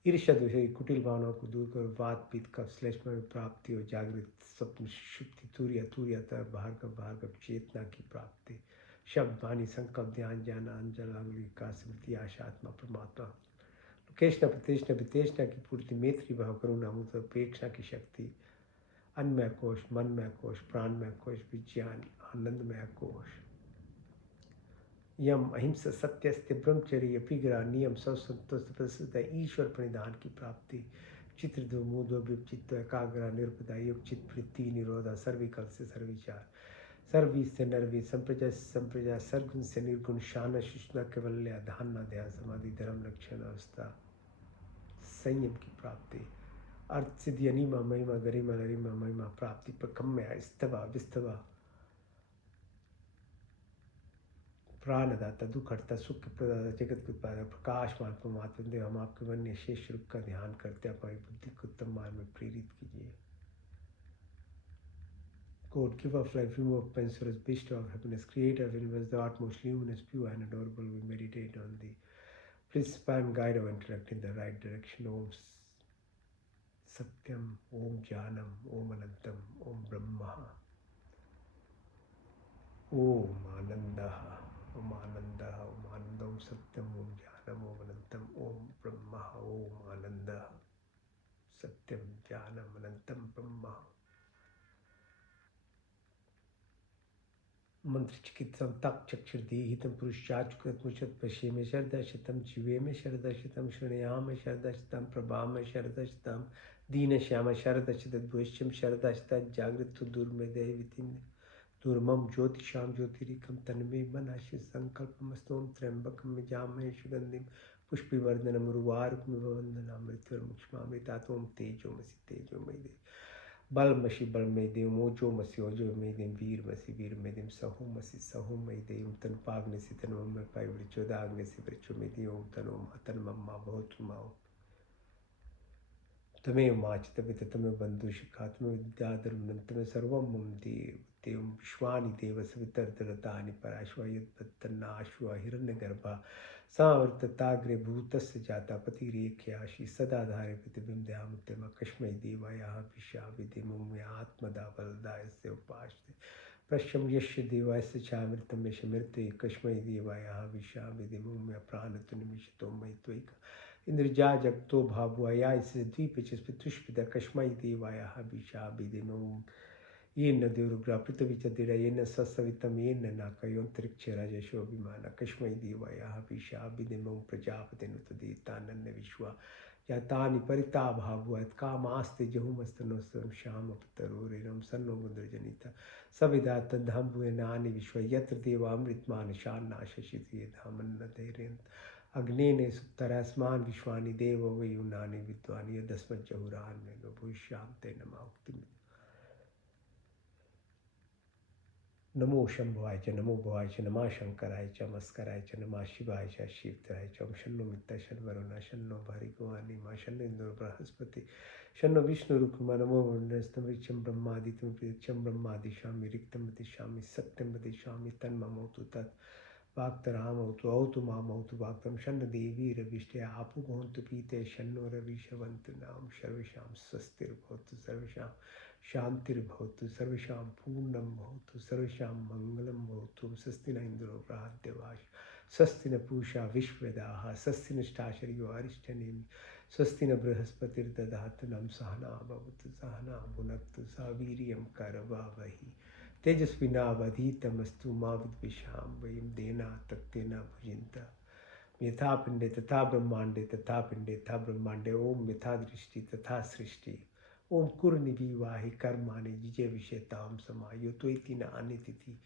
ईर्ष्या द्वेष कुटिल भावनाओं को दूर कर वात पित्त कफ श्लेष में प्राप्ति हो जागृत स्वप्न शुक्ति तुर्य तुर्यता भार्गव चेतना की प्राप्ति शब्द वाणी संकल्प ध्यान ज्ञान अंजल अंगुली का स्मृति आशा आत्मा परमात्मा कृष्ण प्रतिष्ठा वितेष्णा की पूर्ति, मैत्री भाव, करुणा, मुक्त उपेक्षा की शक्ति, अन्नमय कोश, मनमय कोश, प्राणमय कोश, विज्ञान आनंदमय कोश, यम अहिंसा सत्यस्त्य ब्रह्मचर्य अपिग्रह नियम सौसंतोष प्रसिद्ध ईश्वर प्रणिधान की प्राप्ति, चित्र दो मूदो विचित्त एकाग्र निर्पदा युग चित्त वृत्ति निरोधा सर्विकल से सर्विचार, सर्वी से नरवी संप्रजा सर्गुण से निर्गुण शान शुष्णा केवल्य धारणा ध्यान समाधि धर्म लक्षण अवस्था, संयम की प्राप्ति, अर्थ सिद्धि अनिमा महिमा गरिमा लरिमा महिमा प्राप्ति, प्रकम्य स्तवा विस्तवा, प्राणदाता दुख हरता सुख प्रदाता जगत के उत्पादक प्रकाशमान परमात्मा देव, हम आपके वन्य शेष रूप का ध्यान करते हैं, हमारी बुद्धि को उत्तम मार्ग में प्रेरित कीजिए। God, give of life, remove pain, sorrows, bestow of happiness, creator of universe, the utmost luminous, pure and adorable, we meditate on thee. Please inspire and guide our intellect in the right direction. Om Satyam, Om Jnanam, Om Anantam, Om Brahma, Om Anandaha, Om Anandaha, Om Anandam, Satyam, Om Jnanam, Om Anantam, Om Brahma, Om Anandaha, Satyam, Jnanam, Anantam, Brahma. मंत्र चिकित्सम तक चक्षुर्दी हितम पुरुषाचुकृत मुचत पश्ये में शरदशतम जीवे में शरदशतम श्रेणया में शरदशतम प्रभा में शरदशतम दीन श्याम शरदशत भूष्यम शरदशत जागृत दूर में देवितिम दूरमम ज्योतिषाम ज्योतिरिकम तन्मे मनाशि संकल्पमस्तोम त्र्यंबकम में जामहे सुगंधिम पुष्पिवर्धनम उर्वारुकमिव वन्दनामृत्युर्मुक्ष्मामृतात्वं तेजोमसि तेजोमयि देव बलमसि बलमयि देव मोजो मसि ओजो मयि देव वीरमसि वीरमयि देव सहोमसि सहोमयि देव तनुपाग्निसि तनुमय पायवृचोदाग्निसि वृचोमयि देव तनुमा तन्मम्मा भवतु माओ तमेव माचितपित तमेव बन्धुशिखा तमेव विद्याधर्मनं तमेव सर्वं मम देव देव विश्वानि देव सवितर्तरतानि पराश्वा यद्वत्तन्नाश्वा हिरण्यगर्भा सावर्तताग्रे भूतस्य जाता पतिरेख्याशि सदाधारे प्रतिबिम्बयामुत्तम कस्मै देवायाः विशाविधिमुम्य आत्मदा बलदायस्य उपास्ते पश्यं यस्य देवास्य चामृतं यशमृते कस्मै देवायाः विशाविधिमुम्य प्राणतुनिमिषतो मयि त्वयि इंद्रजा जगतो भावुया इस द्वीप चुष्पित कस्मै देवायाः विशाविधिमुम् ये न देवरुग्रा पृथ्वी च दिरा ये न सवितम ये न नाकयोन्तरिक्ष राजशो विमान कस्मै देवायाः विशाविधिमुं प्रजापतिनुत देतानन्य विश्वा यातानि परिता भावुत कामास्ते जहुमस्तनोस्तरं श्यामपतरोरिरं सन्नो गुन्द्रजनिता सविदा तद्धम्बुनानि विश्व यत्र देवामृतमान शान्नाशशिति धामन्न धैर्यन्त अग्नेने सुप्तरास्मान विश्वानि देव वै युनानि विद्वानि यदस्मज्जहुरान् में भविष्यान्ते नमाउक्तिम् नमो शंभवाय च नमो भवाय च नमः शंकराय च नमस्काराय च नमः शिवाय च शिवतराय च शन्नो मित्ता शन्वरुणा शन्नो भर्गोऽनिमा शन्नो इन्द्रो बृहस्पति शन्नो विष्णुरुक्मा नमो वरुणस्तमृक्षं ब्रह्मादित्यं प्रियक्षं ब्रह्मादिशामि रिक्तं वदिष्यामि सत्यं वदिष्यामि तन्ममोतु तत् वाक्तरामौतु औतु मामौतु वाक्तं शन्न देवी रविष्टे आपु भवन्तु पीते शन्नो रविशवन्तु नाम सर्वेषां स्वस्तिर्भवतु सर्वेषां शांतिर्भवतु सर्वेषां पूर्णं भवतु सर्वेषां मङ्गलं भवतु स्वस्ति न इन्द्रो बृहद्देवाः स्वस्ति न पूषा विश्ववेदाः स्वस्ति नष्टाशर्यो अरिष्टनेमि स्वस्ति न बृहस्पतिर्दधातु नम सहना भवतु सहना भुनक्तु सह वीर्यं करवावहि तेजस्विनावधीतमस्तु मा विद्विषां वयं देना तक्तेन भुजिन्त यथा पिंडे तथा ब्रह्मांडे तथा पिंडे तथा ब्रह्मांडे ओम यथा दृष्टि तथा सृष्टि ओम कुर्निवाहि कर्माणि जिजे विषेताम समायो त्वेति न अनितिथि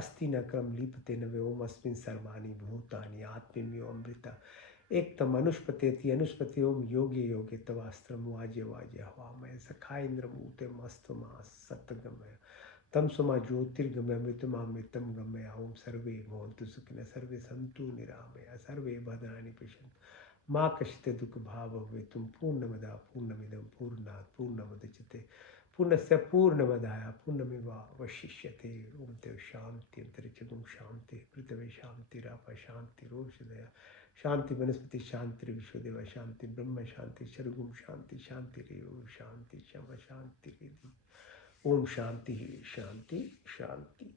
अस्ति न क्रम लिपते न वे ओम अस्मिन् सर्वाणि भूतानि आत्म्यो अमृता एक तम अनुष्पतेति अनुष्पते ओम योगे योगे तवास्त्रम वाजे वाजे हवामय सखा इंद्रमूते मस्तमा सतगमय तम सुमा ज्योतिर्गमय अमृतमामृतम गमय ओम सर्वे भवन्तु सुखिनः सर्वे सन्तु निरामया सर्वे भद्राणि पश्यन्तु माँ कश्चित् दुख भाव हुए तुम पूर्णमदा पूर्णमिदं पूर्णात् पूर्णमुदच्यते पूर्णस्य पूर्णमदाय पूर्णमेवावशिष्यते ओम देव शांति अंतरिक्षं शांति पृथ्वी शांतिराप शांतिरोषधय शांति वनस्पति शांति विश्वदेव शांति ब्रह्म शांति सर्वगुण शांति शांति रेव शांति क्षमा शांति रेधि ओम शांति शांति शांति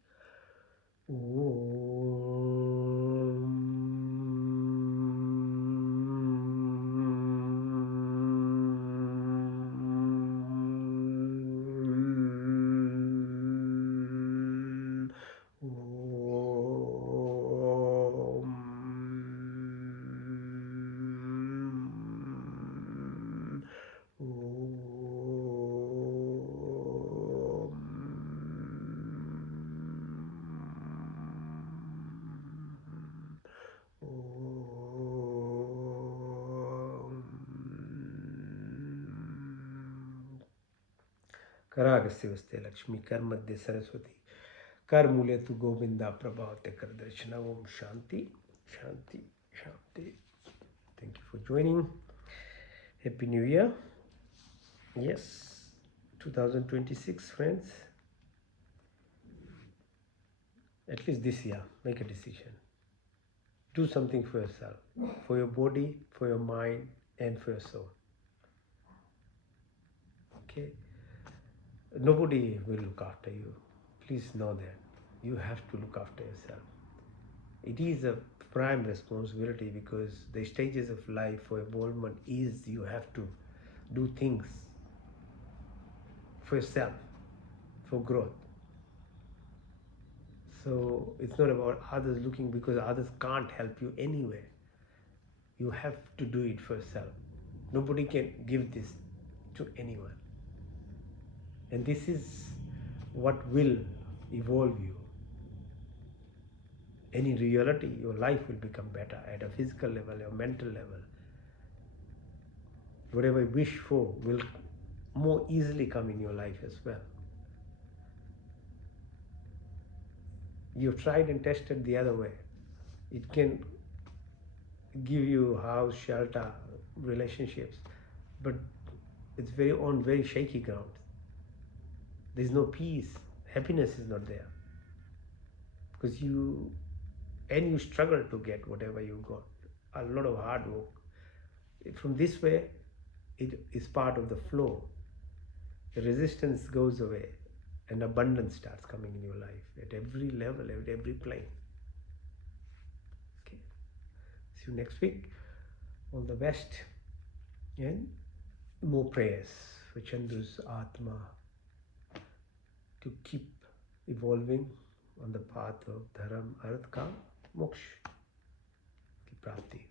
ओम करागस्य वस्ते लक्ष्मी कर मध्ये सरस्वती कर मूले तु गोविंदा प्रभाते कर दर्शना. Om Shanti, Shanti, Shanti. Thank you for joining. Happy New Year. Yes, 2026, friends. At least this year, make a decision. Do something for yourself, for your body, for your mind, and for your soul. Okay? Nobody will look after you. Please know that. You have to look after yourself. It is a prime responsibility because the stages of life for evolvement is you have to do things for yourself, for growth. So it's not about others looking because others can't help you anyway. You have to do it for yourself. Nobody can give this to anyone. And this is what will evolve you. And in reality, your life will become better at a physical level, your mental level. Whatever you wish for will more easily come in your life as well. You've tried and tested the other way. It can give you house, shelter, relationships, but it's on very shaky ground. There's no peace. Happiness is not there. Because you struggle to get whatever you got. A lot of hard work. From this way, it is part of the flow. The resistance goes away and abundance starts coming in your life at every level, at every plane. Okay. See you next week. All the best and more prayers for Chandu's Atma to keep evolving on the path of Dharam, Arth, Kam, Moksha ki Prapti.